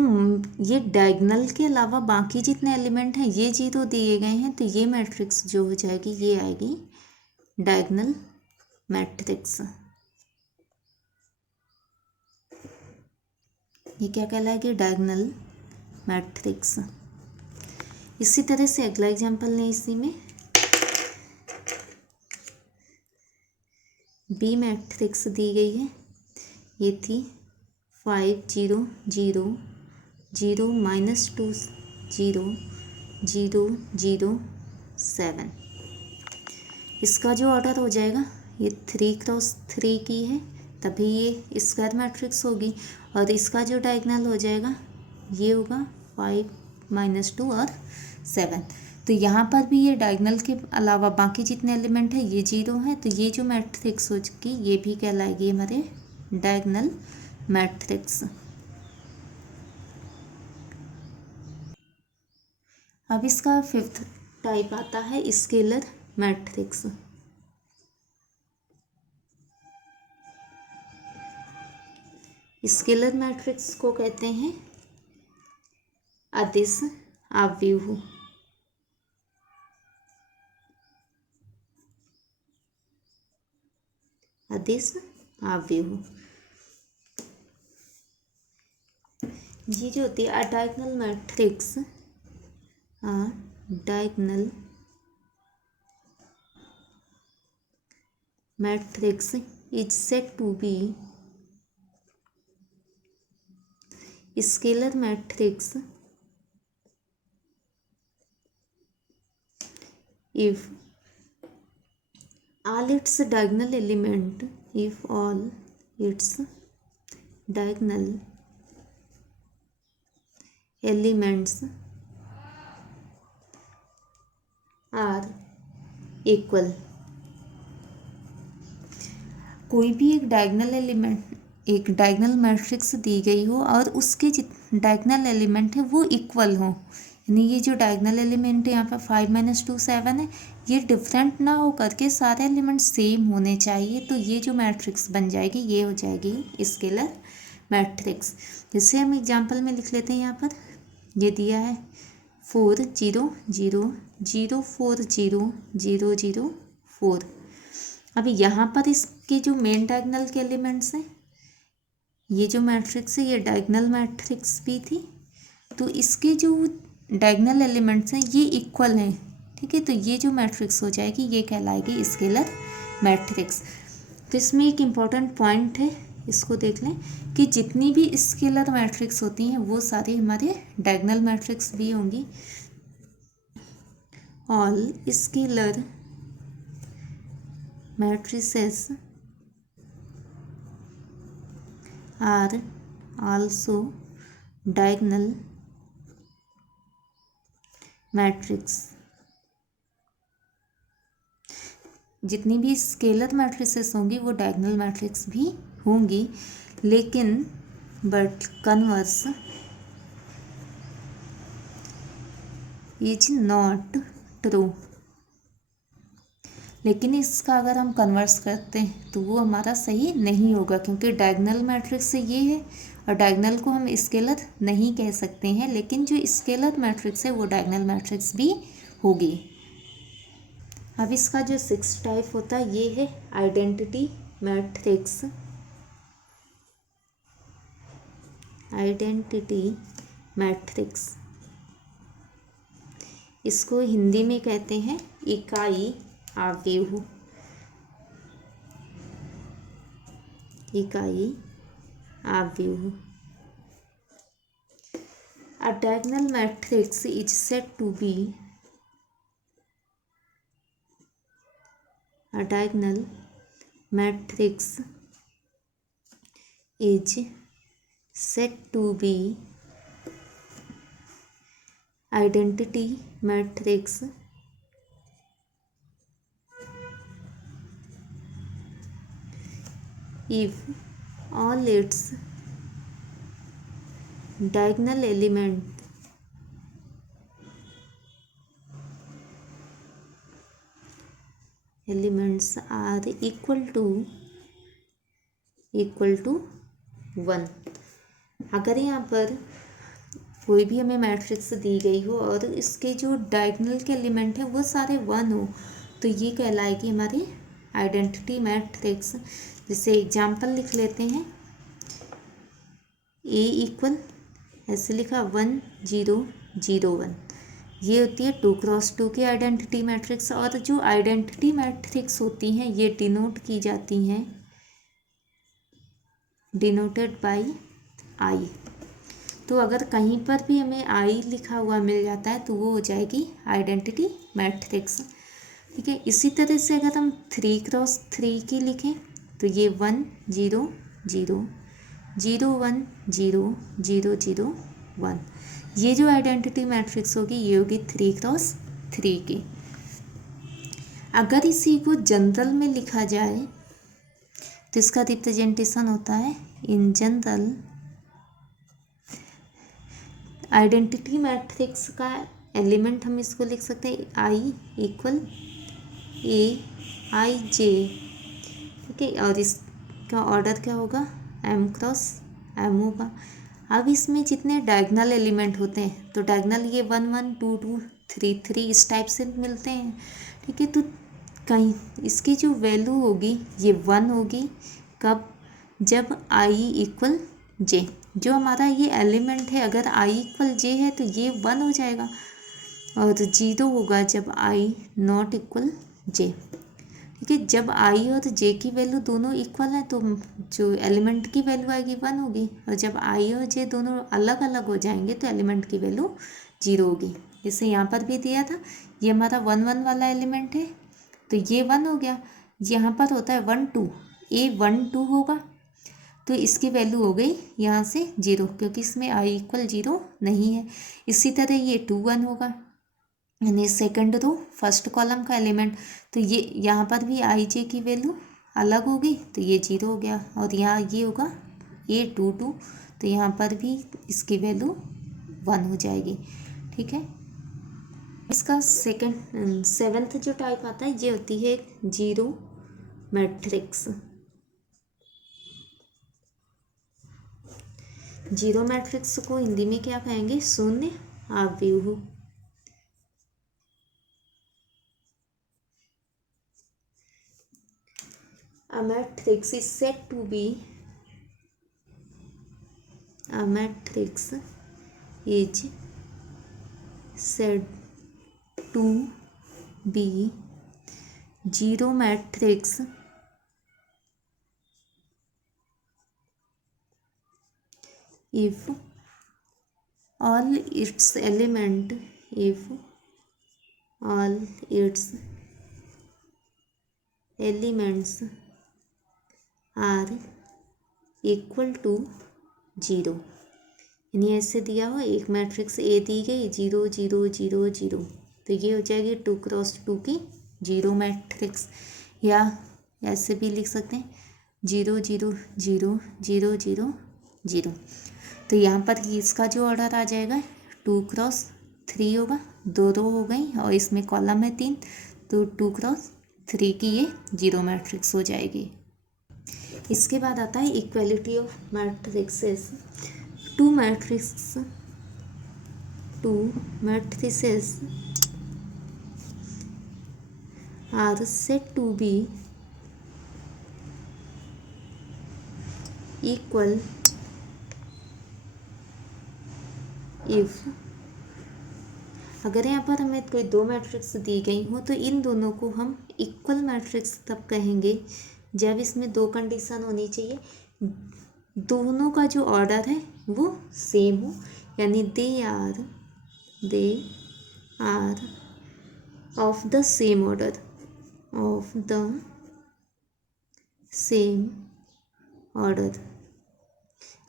ये डायगोनल के अलावा बाकी जितने एलिमेंट हैं ये 0 दिए गए हैं, तो ये मैट्रिक्स जो हो जाएगी ये आएगी डायगोनल मैट्रिक्स। ये क्या कहलाएगी, डायगोनल मैट्रिक्स। इसी तरह से अगला एग्जांपल लें, इसी में बी मैट्रिक्स दी गई है, ये थी 5 0 0 0 -2 0 0 0 7। इसका जो ऑर्डर हो जाएगा ये 3 क्रॉस 3 की है, तभी ये स्क्वायर मैट्रिक्स होगी। और इसका जो डायगोनल हो जाएगा ये होगा 5 -2 और 7। तो यहाँ पर भी ये डायगोनल के अलावा बाकी जितने एलिमेंट है ये 0 है, तो ये जो मैट्रिक्स होगी ये भी कहलाएगी हमारे डायगोनल मैट्रिक्स। अब इसका फिफ्थ टाइप आता है स्केलर मैट्रिक्स। स्केलर मैट्रिक्स को कहते हैं अदिश आव्यूह। अदिश आव्यूह ये जो होती है diagonal matrix, diagonal matrix is said to be scalar matrix if all its diagonal element if all its diagonal elements are equal। कोई भी एक डायगोनल एलिमेंट, एक डायगोनल मैट्रिक्स दी गई हो और उसके डायगोनल एलिमेंट है वो इक्वल हो, यानी ये जो डायगोनल एलिमेंट है यहाँ पर 5 - 2 7 है, ये डिफरेंट ना हो करके सारे एलिमेंट सेम होने चाहिए, तो ये जो मैट्रिक्स बन जाएगी ये हो जाएगी स्केलर मैट्रिक्स। जैसे हम एग्जांपल में लिख लेते हैं, यहाँ पर ये दिया है 4 0 0 0 4 0 0 0 4। अभी यहाँ पर इसके जो मेन डायगोनल के एलिमेंट्स हैं, ये जो मैट्रिक्स है ये डायगोनल मैट्रिक्स भी थी, तो इसके जो डायगोनल एलिमेंट्स हैं ये इक्वल हैं, ठीक है, तो ये जो मैट्रिक्स हो जाएगी ये कहलाएगी स्केलर मैट्रिक्स। तो इसमें एक इम्पॉर्टेंट पॉइंट है, इसको देख लें कि जितनी भी स्केलर मैट्रिक्स होती हैं वो सारी हमारे डायगोनल मैट्रिक्स भी होंगी। All scalar matrices are also diagonal matrix. जितनी भी स्केलर मैट्रिसेस होंगी वो डायगोनल मैट्रिक्स भी होंगी, लेकिन but converse is not true. लेकिन इसका अगर हम कन्वर्स करते हैं तो वो हमारा सही नहीं होगा, क्योंकि डायगोनल मैट्रिक्स ये है और डायगोनल को हम स्केलर नहीं कह सकते हैं, लेकिन जो स्केलर मैट्रिक्स है वो डायगोनल मैट्रिक्स भी होगी। अब इसका जो 6th टाइप होता है ये है आइडेंटिटी मैट्रिक्स। आइडेंटिटी मैट्रिक्स इसको हिंदी में कहते हैं इकाई आव्यूह। इकाई आव्यूह। A diagonal matrix is said to be a diagonal matrix is said to be identity matrix if all its diagonal elements are equal to 1। अगर यहाँ पर कोई भी हमें मैट्रिक्स दी गई हो और इसके जो डायगोनल के एलिमेंट है वो सारे 1 हो, तो ये कहलाएगी हमारी आइडेंटिटी मैट्रिक्स। जैसे एग्जाम्पल लिख लेते हैं, ए इक्वल ऐसे लिखा 1 0 0 1, ये होती है 2 × 2 की आइडेंटिटी मैट्रिक्स। और जो आइडेंटिटी मैट्रिक्स होती हैं ये डिनोट की जाती हैं, डिनोटेड बाय आई। तो अगर कहीं पर भी हमें आई लिखा हुआ मिल जाता है तो वो हो जाएगी आइडेंटिटी मैट्रिक्स, ठीक है। इसी तरह से अगर हम 3 × 3 की लिखें तो ये 1 0 0 0 1 0 0 0 1, ये जो आइडेंटिटी मैट्रिक्स होगी ये होगी 3 × 3 की। अगर इसी को जनरल में लिखा जाए तो इसका रिप्रेजेंटेशन होता है इन जनरल आइडेंटिटी मैट्रिक्स का एलिमेंट हम इसको लिख सकते हैं आई इक्वल ए आई जे, ठीक है, और इसका ऑर्डर क्या होगा एम क्रॉस एम होगा। अब इसमें जितने डायगोनल एलिमेंट होते हैं तो डायगोनल ये 1 1 2 2 3 3 इस टाइप से मिलते हैं, ठीक है। तो कहीं इसकी जो वैल्यू होगी ये 1 होगी, कब, जब आई इक्वल जे। जो हमारा ये एलिमेंट है अगर आई इक्वल जे है तो ये 1 हो जाएगा, और 0 होगा जब आई नॉट इक्वल जे, ठीक है। जब आई और जे की वैल्यू दोनों इक्वल है तो जो एलिमेंट की वैल्यू आएगी 1 होगी, और जब आई और जे दोनों अलग अलग हो जाएंगे तो एलिमेंट की वैल्यू 0 होगी। जैसे यहाँ पर भी दिया था, ये हमारा 1 1 वाला एलिमेंट है तो ये 1 हो गया। यहाँ पर होता है 1 2, ए 1 2 होगा तो इसकी वैल्यू हो गई यहाँ से 0, क्योंकि इसमें आई इक्वल 0 नहीं है। इसी तरह ये 2 1 होगा, यानी सेकंड रो फर्स्ट कॉलम का एलिमेंट, तो ये यहाँ पर भी आई जे की वैल्यू अलग होगी तो ये 0 हो गया, और यहाँ ये होगा ए 2 2 तो यहाँ पर भी इसकी वैल्यू 1 हो जाएगी, ठीक है। इसका सेवेंथ जो टाइप आता है ये होती है जीरो मैट्रिक्स। जीरो मैट्रिक्स को हिंदी में क्या कहेंगे, शून्य आव्यूह। A matrix is said to be zero matrix if all its elements are equal to 0। यानी ऐसे दिया हो एक मैट्रिक्स ए दी गई 0 0 0 0 तो ये हो जाएगी 2 क्रॉस 2 की जीरो मैट्रिक्स, या ऐसे भी लिख सकते हैं 0 0 0 0 0 0। तो यहाँ पर इसका जो ऑर्डर आ जाएगा 2 क्रॉस 3 होगा, 2 रो हो गई और इसमें कॉलम है 3 तो 2 क्रॉस 3 की ये जीरो मैट्रिक्स हो जाएगी। इसके बाद आता है equality of matrices. Two matrices are said to be equal if, अगर यहाँ पर हमें कोई दो मैट्रिक्स दी गई हो तो इन दोनों को हम इक्वल मैट्रिक्स तब कहेंगे जब इसमें दो कंडीशन होनी चाहिए, दोनों का जो ऑर्डर है वो सेम हो, यानी they are of the same order,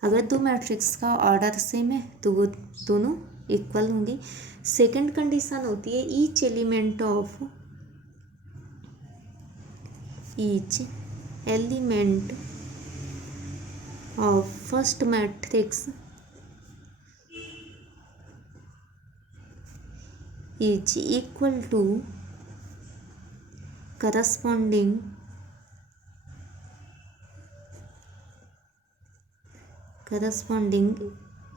अगर दो मैट्रिक्स का ऑर्डर सेम है तो वो दोनों इक्वल होंगी। सेकंड कंडीशन होती है each element of first matrix is equal to corresponding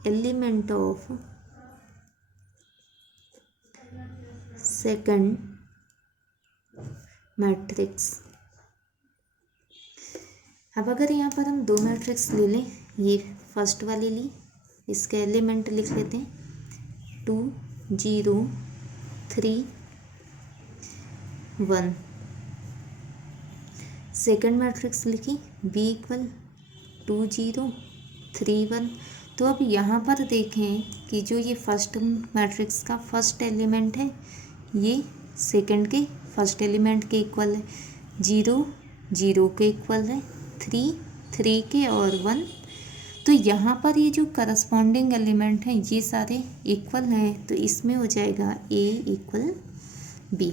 element of second matrix. अब अगर यहाँ पर हम दो मैट्रिक्स ले लें, ये फर्स्ट वाली ली, इसके एलिमेंट लिख लेते हैं 2 0 3 1। सेकंड मैट्रिक्स लिखी बी इक्वल 2 0 3 1। तो अब यहाँ पर देखें कि जो ये फर्स्ट मैट्रिक्स का फर्स्ट एलिमेंट है ये सेकंड के फर्स्ट एलिमेंट के इक्वल है, 0 0 के इक्वल है, 3 3 के और 1। तो यहाँ पर ये जो करस्पॉन्डिंग एलिमेंट हैं ये सारे इक्वल हैं, तो इसमें हो जाएगा ए इक्वल बी।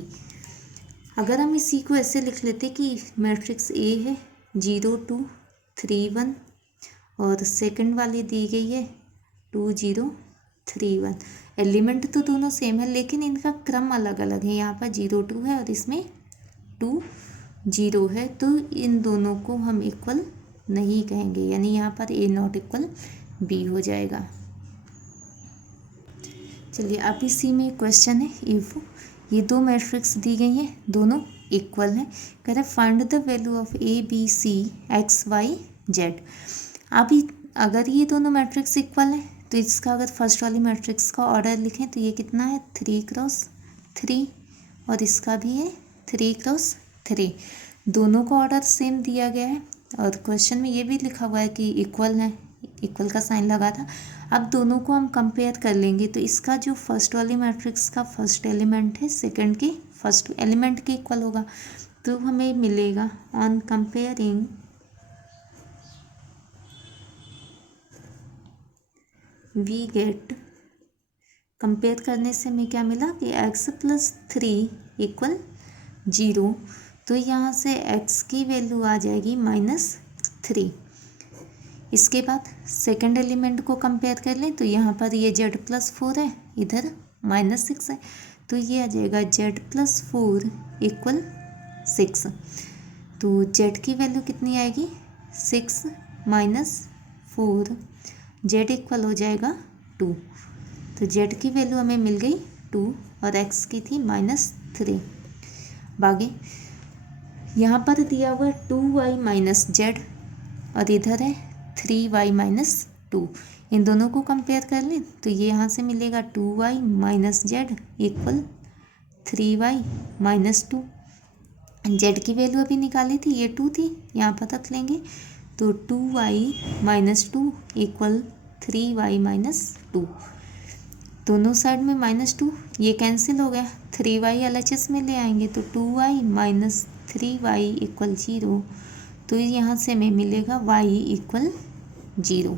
अगर हम इसी को ऐसे लिख लेते कि मैट्रिक्स ए है 0 2 3 1 और सेकंड वाली दी गई है 2031। एलिमेंट तो दोनों सेम है लेकिन इनका क्रम अलग अलग है, यहाँ पर 02 है और इसमें 20 है, तो इन दोनों को हम इक्वल नहीं कहेंगे, यानी यहाँ पर A नॉट इक्वल B हो जाएगा। चलिए अब इसी में क्वेश्चन है, इफ ये दो मैट्रिक्स दी गई हैं, दोनों इक्वल हैं, कह रहे find the value of ABC XYZ। अभी अगर ये दोनों मैट्रिक्स इक्वल है तो इसका अगर फर्स्ट वाली मैट्रिक्स का ऑर्डर लिखें तो ये कितना है 3×3 और इसका भी है 3×3। दोनों का ऑर्डर सेम दिया गया है और क्वेश्चन में ये भी लिखा हुआ है कि इक्वल है, इक्वल का साइन लगा था। अब दोनों को हम कंपेयर कर लेंगे तो इसका जो फर्स्ट वाली मैट्रिक्स का फर्स्ट एलिमेंट है सेकंड के फर्स्ट एलिमेंट के इक्वल होगा, तो हमें मिलेगा on comparing we get, compare करने से हमें क्या मिला कि x+3 = 0, तो यहाँ से x की वैल्यू आ जाएगी -3। इसके बाद सेकंड एलिमेंट को कंपेयर कर लें तो यहाँ पर ये z+4 है, इधर -6 है, तो ये आ जाएगा z+4 = 6। तो z की वैल्यू कितनी आएगी 6 - 4, z इक्वल हो जाएगा 2। तो z की वैल्यू हमें मिल गई 2 और x की थी -3। बाकी यहाँ पर दिया हुआ 2y - z और इधर है 3y - 2। इन दोनों को कंपेयर कर लें तो ये यहाँ से मिलेगा 2y - z = 3y - 2। z की वैल्यू अभी निकाली थी, ये 2 थी, यहाँ पर रख लेंगे, तो 2y - 2 = 3y - 2। दोनों साइड में -2, ये कैंसिल हो गया, 3y LHS में ले आएंगे तो 2y - 3y = 0, तो यहाँ से हमें मिलेगा y = 0।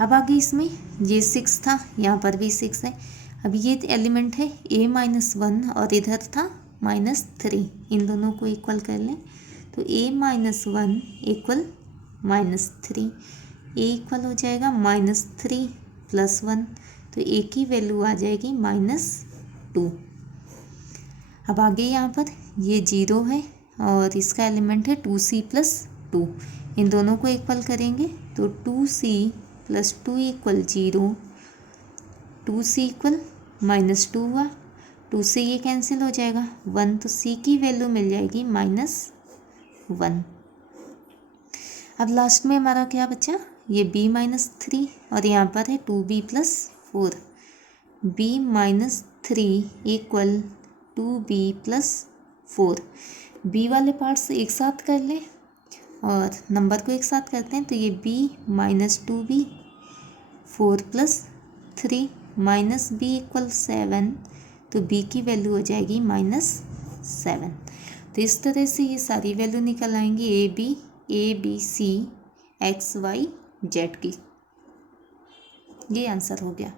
अब आगे इसमें ये 6 था, यहाँ पर भी 6 है। अब ये एलिमेंट है a - 1 और इधर था -3, इन दोनों को इक्वल कर लें तो a - 1 = -3, a इक्वल हो जाएगा -3 + 1, तो a की वैल्यू आ जाएगी -2। अब आगे यहाँ पर ये 0 है और इसका एलिमेंट है 2c + 2, इन दोनों को इक्वल करेंगे तो 2c + 2 = 0, 2c = -2 हुआ, 2 से ये कैंसिल हो जाएगा, 1, तो c की वैल्यू मिल जाएगी -1। अब लास्ट में हमारा क्या बचा, ये b - 3 और यहाँ पर है 2b + 4, b - 3 = 2b + 4। b वाले पार्ट्स एक साथ कर लें और नंबर को एक साथ करते हैं तो ये b - 2b, 4 + 3 -b = 7, तो b की वैल्यू हो जाएगी -7। तो इस तरह से ये सारी वैल्यू निकल आएंगी a b c x y z की। ये आंसर हो गया।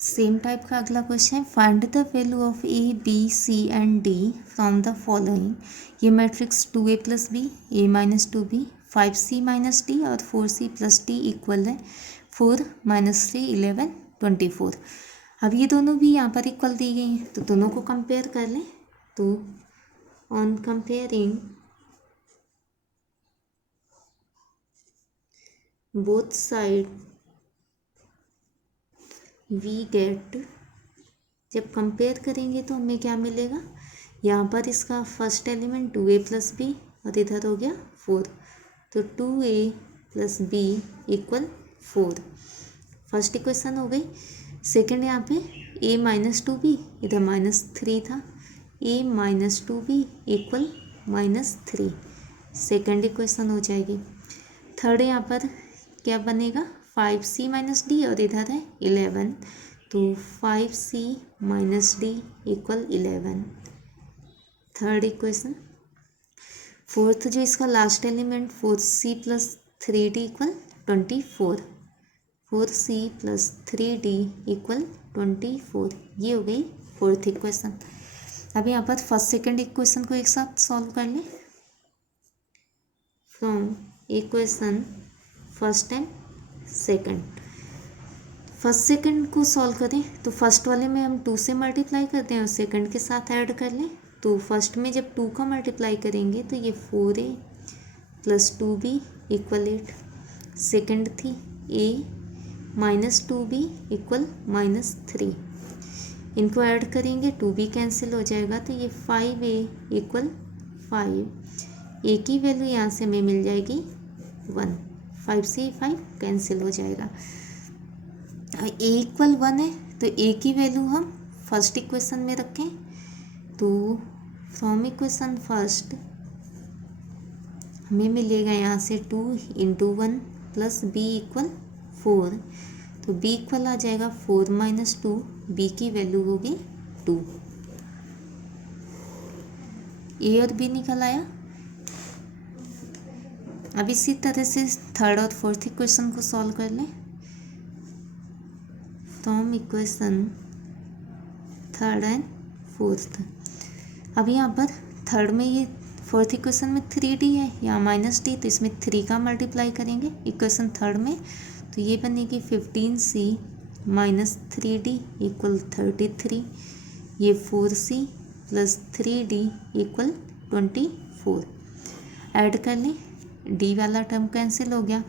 सेम टाइप का अगला क्वेश्चन है, find the value of a b c and d from the following. ये matrix 2a + b, a - 2b, 5c - d और 4c + d इक्वल है 4 - 3 11 24। अब ये दोनों भी यहाँ पर इक्वल दी गई हैं तो दोनों को कंपेयर कर लें तो on comparing both side we get, जब कंपेयर करेंगे तो हमें क्या मिलेगा, यहाँ पर इसका फर्स्ट एलिमेंट 2a + b और इधर हो गया 4, तो 2a + b = 4, फर्स्ट इक्वेशन हो गई। सेकंड यहाँ पे a - 2b, इधर -3 था, a - 2b = -3, सेकंड इक्वेशन हो जाएगी। थर्ड यहाँ पर क्या बनेगा, 5c - d और इधर है 11, तो 5c - d = 11, third equation. Fourth जो इसका last element 4c + 3d = 24, 4c + 3d = 24, ये हो गई फोर्थ इक्वेशन। अब यहाँ पर फर्स्ट सेकंड इक्वेशन को एक साथ सॉल्व कर लें। From equation first and second. First second को सॉल्व करें तो फर्स्ट वाले में हम 2 से मल्टीप्लाई करते हैं और सेकंड के साथ ऐड कर लें। तो फर्स्ट में जब 2 का मल्टीप्लाई करेंगे तो ये 4a + 2b = 8। सेकंड थी a - 2b = -3। इनको ऐड करेंगे 2b कैंसिल हो जाएगा तो ये 5a = 5। a की वैल्यू यहाँ से हमें मिल जाएगी 1। 5 से 5 कैंसिल हो जाएगा। a = 1 है तो a की वैल्यू हम फर्स्ट इक्वेशन में रखें तो फ्रॉम इक्वेशन फर्स्ट हमें मिलेगा यहाँ से 2 × 1 + b = 4। तो b इक्वल आ जाएगा 4 - 2। b की वैल्यू होगी 2। a और b निकल आया। अब इसी तरह से थर्ड और फोर्थ इक्वेशन को सॉल्व कर लें। From equation third and fourth. अब यहाँ पर थर्ड में ये फोर्थ इक्वेशन में 3d है, यहाँ -d, तो इसमें 3 का मल्टीप्लाई करेंगे इक्वेशन थर्ड में तो ये बनेगी 15c - 3d = 33। ये 4c + 3d = 24। ऐड कर लें, d वाला टर्म कैंसिल हो गया।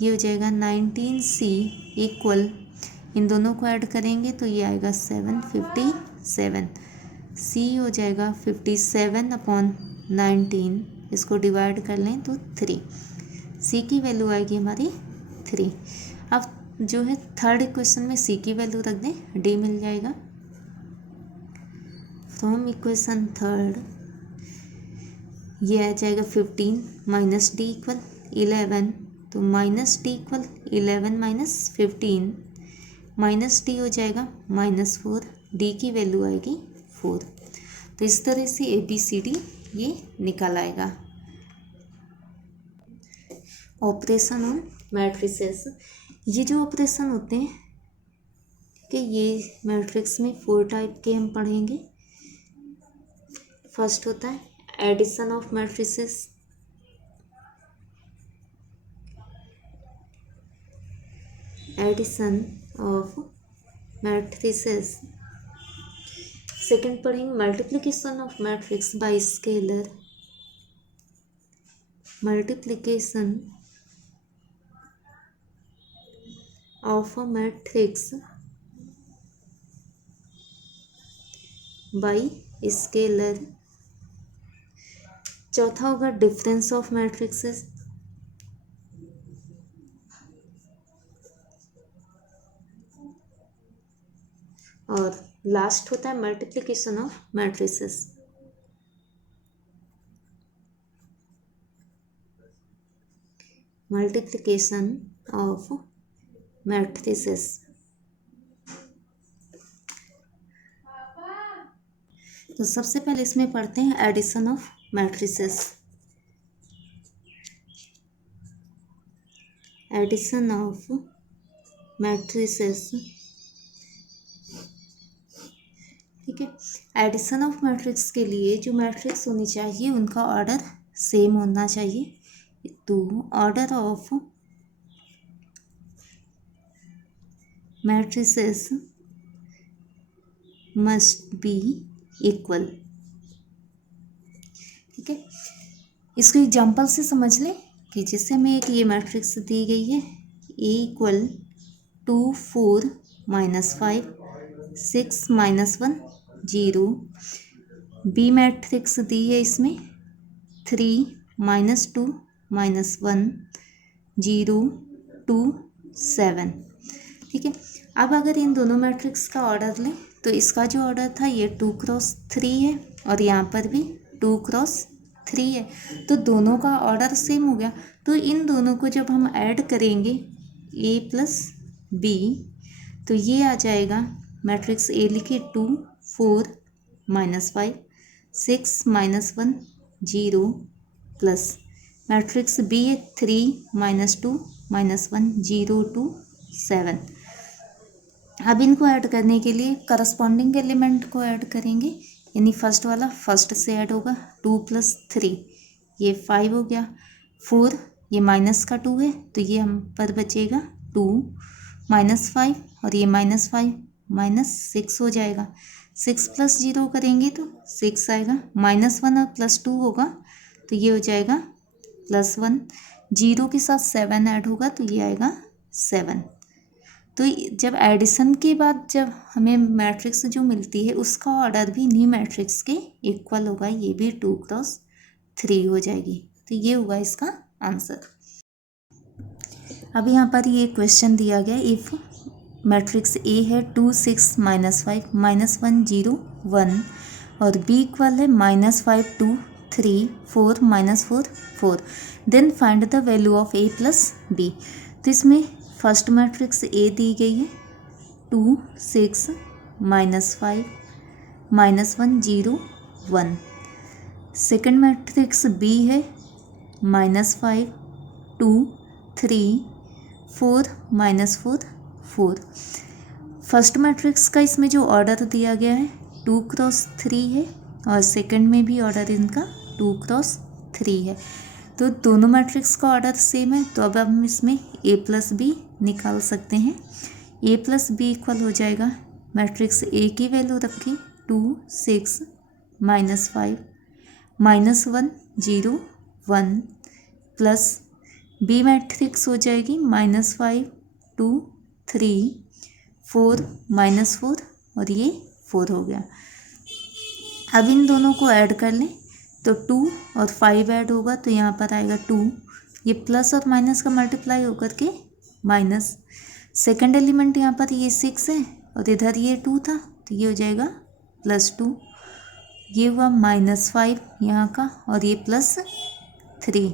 ये हो जाएगा 19c = इन दोनों को ऐड करेंगे तो ये आएगा 757। c हो जाएगा 57/19। इसको डिवाइड कर लें तो 3। c की वैल्यू आएगी हमारी 3। अब जो है थर्ड इक्वेशन में c की वैल्यू रख दें, d मिल जाएगा। फ्रॉम इक्वेशन थर्ड ये आ जाएगा 15 - d = 11। तो -d = 11 - 15 -d हो जाएगा -4। d की वैल्यू आएगी 4। तो इस तरह से ABCD ये निकल आएगा। Operation on matrices. ये जो ऑपरेशन होते हैं कि ये मैट्रिक्स में 4 टाइप के हम पढ़ेंगे। फर्स्ट होता है addition of matrices, addition of matrices. Second पढ़ेंगे multiplication of matrix by scalar, multiplication of a matrix by scalar. चौथा होगा डिफरेंस ऑफ मैट्रिक्सेस। और लास्ट होता है multiplication of matrices. Multiplication of matrices. तो सबसे पहले इसमें पढ़ते हैं addition of matrices. Addition of matrices, ठीक है। एडिशन ऑफ मैट्रिक्स के लिए जो मैट्रिक्स होनी चाहिए उनका ऑर्डर सेम होना चाहिए। तो order of matrices must be equal, ठीक है। इसको एग्जांपल से समझ लें कि जिससे हमें एक ये मैट्रिक्स दी गई है A = 2 4 -5 6 -1 0। बी मैट्रिक्स दी है इसमें 3 -2 -1 0 2 7, ठीक है। अब अगर इन दोनों मैट्रिक्स का ऑर्डर लें तो इसका जो ऑर्डर था ये 2 × 3 है और यहाँ पर भी 2 × 3 है, तो दोनों का ऑर्डर सेम हो गया। तो इन दोनों को जब हम ऐड करेंगे A + B तो ये आ जाएगा मैट्रिक्स A लिखे 2 4 -5 6 -1 0 प्लस मैट्रिक्स B 3 -2 -1 0 2 7। अब इनको ऐड करने के लिए करस्पॉन्डिंग एलिमेंट को ऐड करेंगे, यानी फर्स्ट से ऐड होगा 2 + 3 ये 5 हो गया, 4 ये माइनस का 2 है तो ये हम पर बचेगा 2 -5 और ये -5 -6 हो जाएगा। 6 + 0 करेंगे तो 6 आएगा। -1 और +2 होगा तो ये हो जाएगा +1। 0 के साथ 7 ऐड होगा तो ये आएगा 7। तो जब एडिशन के बाद जब हमें मैट्रिक्स जो मिलती है उसका ऑर्डर भी इन्हीं मैट्रिक्स के इक्वल होगा। ये भी 2 × 3 हो जाएगी। तो ये होगा इसका आंसर। अब यहाँ पर ये क्वेश्चन दिया गया, इफ़ मैट्रिक्स ए है 2 6 -5 -1 0 1 और बी इक्वल है -5 2 3 4 -4 4, then find the value of a plus b. तो इसमें फर्स्ट मैट्रिक्स ए दी गई है 2 6 -5 -1 0 1। सेकेंड मैट्रिक्स बी है -5 2 3 4 -4 4। फर्स्ट मैट्रिक्स का इसमें जो ऑर्डर दिया गया है 2 × 3 है और सेकंड में भी ऑर्डर इनका 2 × 3 है। तो दोनों मैट्रिक्स का ऑर्डर सेम है तो अब हम इसमें ए प्लस बी निकाल सकते हैं। ए प्लस बी इक्वल हो जाएगा, मैट्रिक्स ए की वैल्यू रखी 2 6 -5 -1 0 1 प्लस बी मैट्रिक्स हो जाएगी -5 2 3 4 -4 और ये 4 हो गया। अब इन दोनों को ऐड कर लें तो 2 और 5 ऐड होगा तो यहाँ पर आएगा 2। ये प्लस और माइनस का मल्टीप्लाई होकर के माइनस। सेकंड एलिमेंट यहाँ पर ये 6 है और इधर ये 2 था तो ये हो जाएगा +2। ये हुआ -5 यहाँ का और ये +3।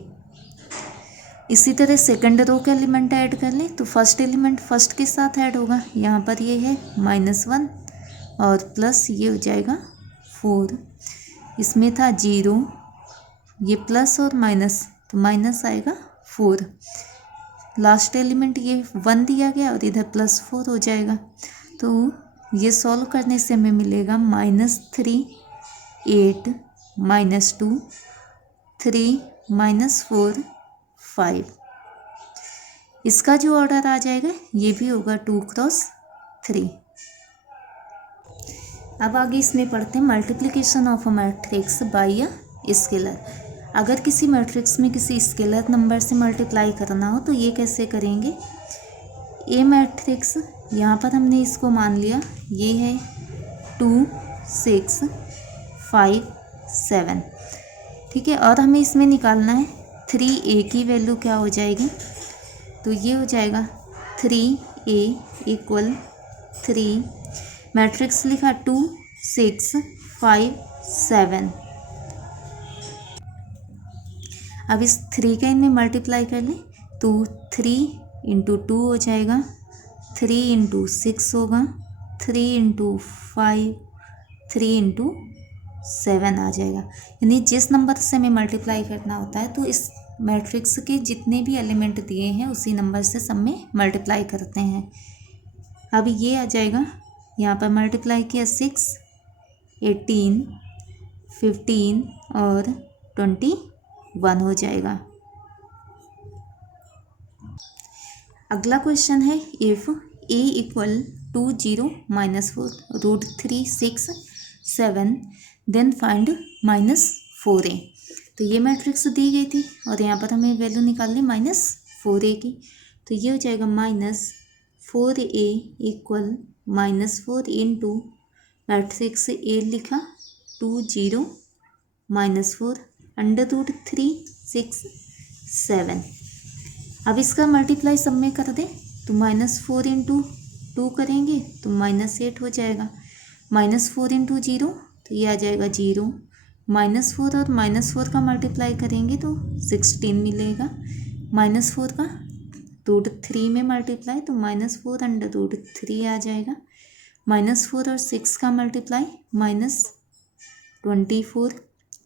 इसी तरह सेकंड रो के एलिमेंट ऐड कर लें तो फर्स्ट एलिमेंट फर्स्ट के साथ ऐड होगा। यहाँ पर ये है -1 और प्लस ये हो जाएगा 4। इसमें था 0, ये प्लस और माइनस तो माइनस आएगा 4। लास्ट एलिमेंट ये 1 दिया गया और इधर +4 हो जाएगा। तो ये सॉल्व करने से हमें मिलेगा -3 8 -2 3 -4 5। इसका जो ऑर्डर आ जाएगा ये भी होगा 2 × 3। अब आगे इसमें पढ़ते हैं multiplication of a matrix bye a scalar. अगर किसी मैट्रिक्स में किसी स्केलर नंबर से मल्टीप्लाई करना हो तो ये कैसे करेंगे। ए मैट्रिक्स यहाँ पर हमने इसको मान लिया ये है 2 6 5 7, ठीक है। और हमें इसमें निकालना है 3a की वैल्यू क्या हो जाएगी तो ये हो जाएगा 3a = 3। मैट्रिक्स लिखा 2 6 5 7। अब इस 3 का इनमें मल्टीप्लाई कर लें तो 3 × 2 हो जाएगा, 3 × 6 होगा, 3 × 5 3 × 7 आ जाएगा। यानी जिस नंबर से हमें मल्टीप्लाई करना होता है तो इस मैट्रिक्स के जितने भी एलिमेंट दिए हैं उसी नंबर से सब में मल्टीप्लाई करते हैं। अब ये आ जाएगा, यहाँ पर मल्टीप्लाई किया 6 18 15 और 21 हो जाएगा। अगला क्वेश्चन है if a = 2 0 -4 √3 6 7 then find -4a। तो ये मैट्रिक्स दी गई थी और यहाँ पर हमें वैल्यू निकालनी -4a की। तो ये हो जाएगा -4a = -4 × मैट्रिक्स a लिखा 2 0 -4 √3 6 7। अब इसका मल्टीप्लाई सब में कर दें तो -4 × 2 करेंगे तो -8 हो जाएगा। -4 × 0 तो ये आ जाएगा 0। -4 और -4 का मल्टीप्लाई करेंगे तो 16 मिलेगा। -4 का √3 में मल्टीप्लाई तो -4 √3 आ जाएगा। -4 और 6 का मल्टीप्लाई -24।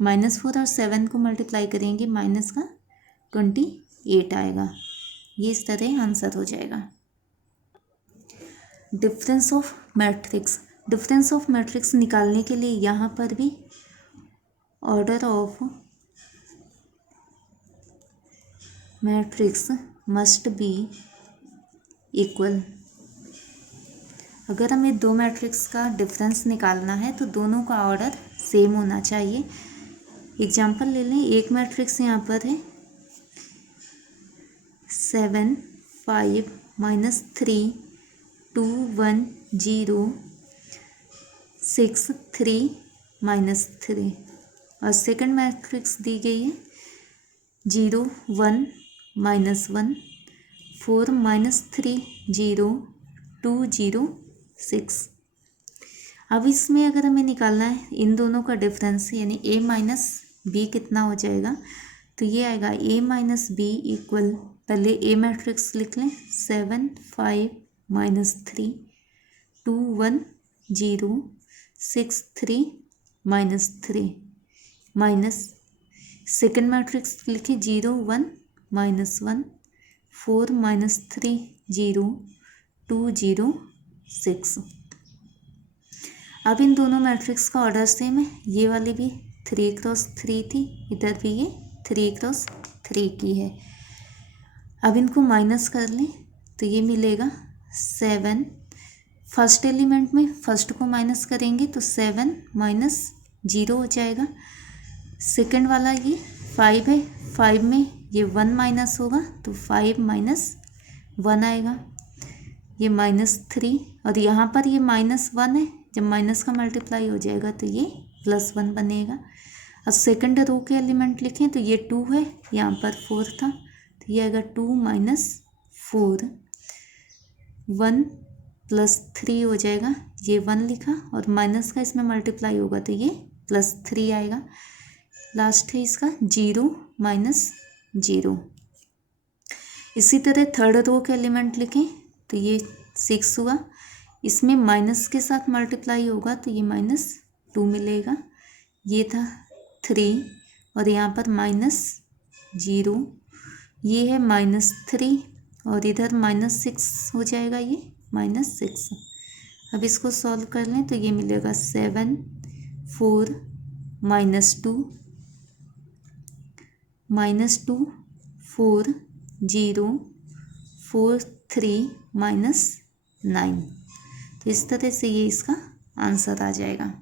-4 और 7 को मल्टीप्लाई करेंगे माइनस का 28 आएगा। ये इस तरह आंसर हो जाएगा। Difference of matrix. Difference of matrix निकालने के लिए यहाँ पर भी order of matrix must be equal. अगर हमें दो मैट्रिक्स का डिफरेंस निकालना है तो दोनों का ऑर्डर सेम होना चाहिए। एग्जांपल ले लें, एक मैट्रिक्स यहाँ पर है 7 5 -3 2 1 0 6 3 -3 और सेकंड मैट्रिक्स दी गई है 0 1 -1 4 -3 0 2 0 6। अब इसमें अगर हमें निकालना है इन दोनों का डिफरेंस यानी a माइनस बी कितना हो जाएगा, तो ये आएगा a माइनस बी इक्वल, पहले a मैट्रिक्स लिख लें 7 5 -3 2 1 0 6 3 -3 माइनस सेकेंड मैट्रिक्स लिखे 0 1 -1 4 -3 0 2 0 6। अब इन दोनों मैट्रिक्स का ऑर्डर सेम है, ये वाली भी 3 क्रॉस 3 थी, इधर भी ये 3 क्रॉस 3 की है। अब इनको माइनस कर लें तो ये मिलेगा 7, फर्स्ट एलिमेंट में फर्स्ट को माइनस करेंगे तो 7 -0 हो जाएगा। सेकंड वाला ये 5 है, 5 में ये 1 माइनस होगा तो 5 -1 आएगा, ये -3 और यहाँ पर ये -1 है, जब माइनस का मल्टीप्लाई हो जाएगा तो ये +1 बनेगा। अब सेकंड रो के एलिमेंट लिखें तो ये 2 है, यहाँ पर 4 था तो ये आएगा 2 -4 1 +3 हो जाएगा, ये 1 लिखा और माइनस का इसमें मल्टीप्लाई होगा तो ये +3 आएगा। लास्ट है इसका 0 -0। इसी तरह थर्ड रो के एलिमेंट लिखें तो ये 6 हुआ, इसमें माइनस के साथ मल्टीप्लाई होगा तो ये -2 मिलेगा, ये था 3 और यहाँ पर -0, ये है -3 और इधर -6 हो जाएगा, ये -6। अब इसको सॉल्व कर लें तो ये मिलेगा 7 4 -2 4 0 4 3 -9। तो इस तरह से ये इसका आंसर आ जाएगा।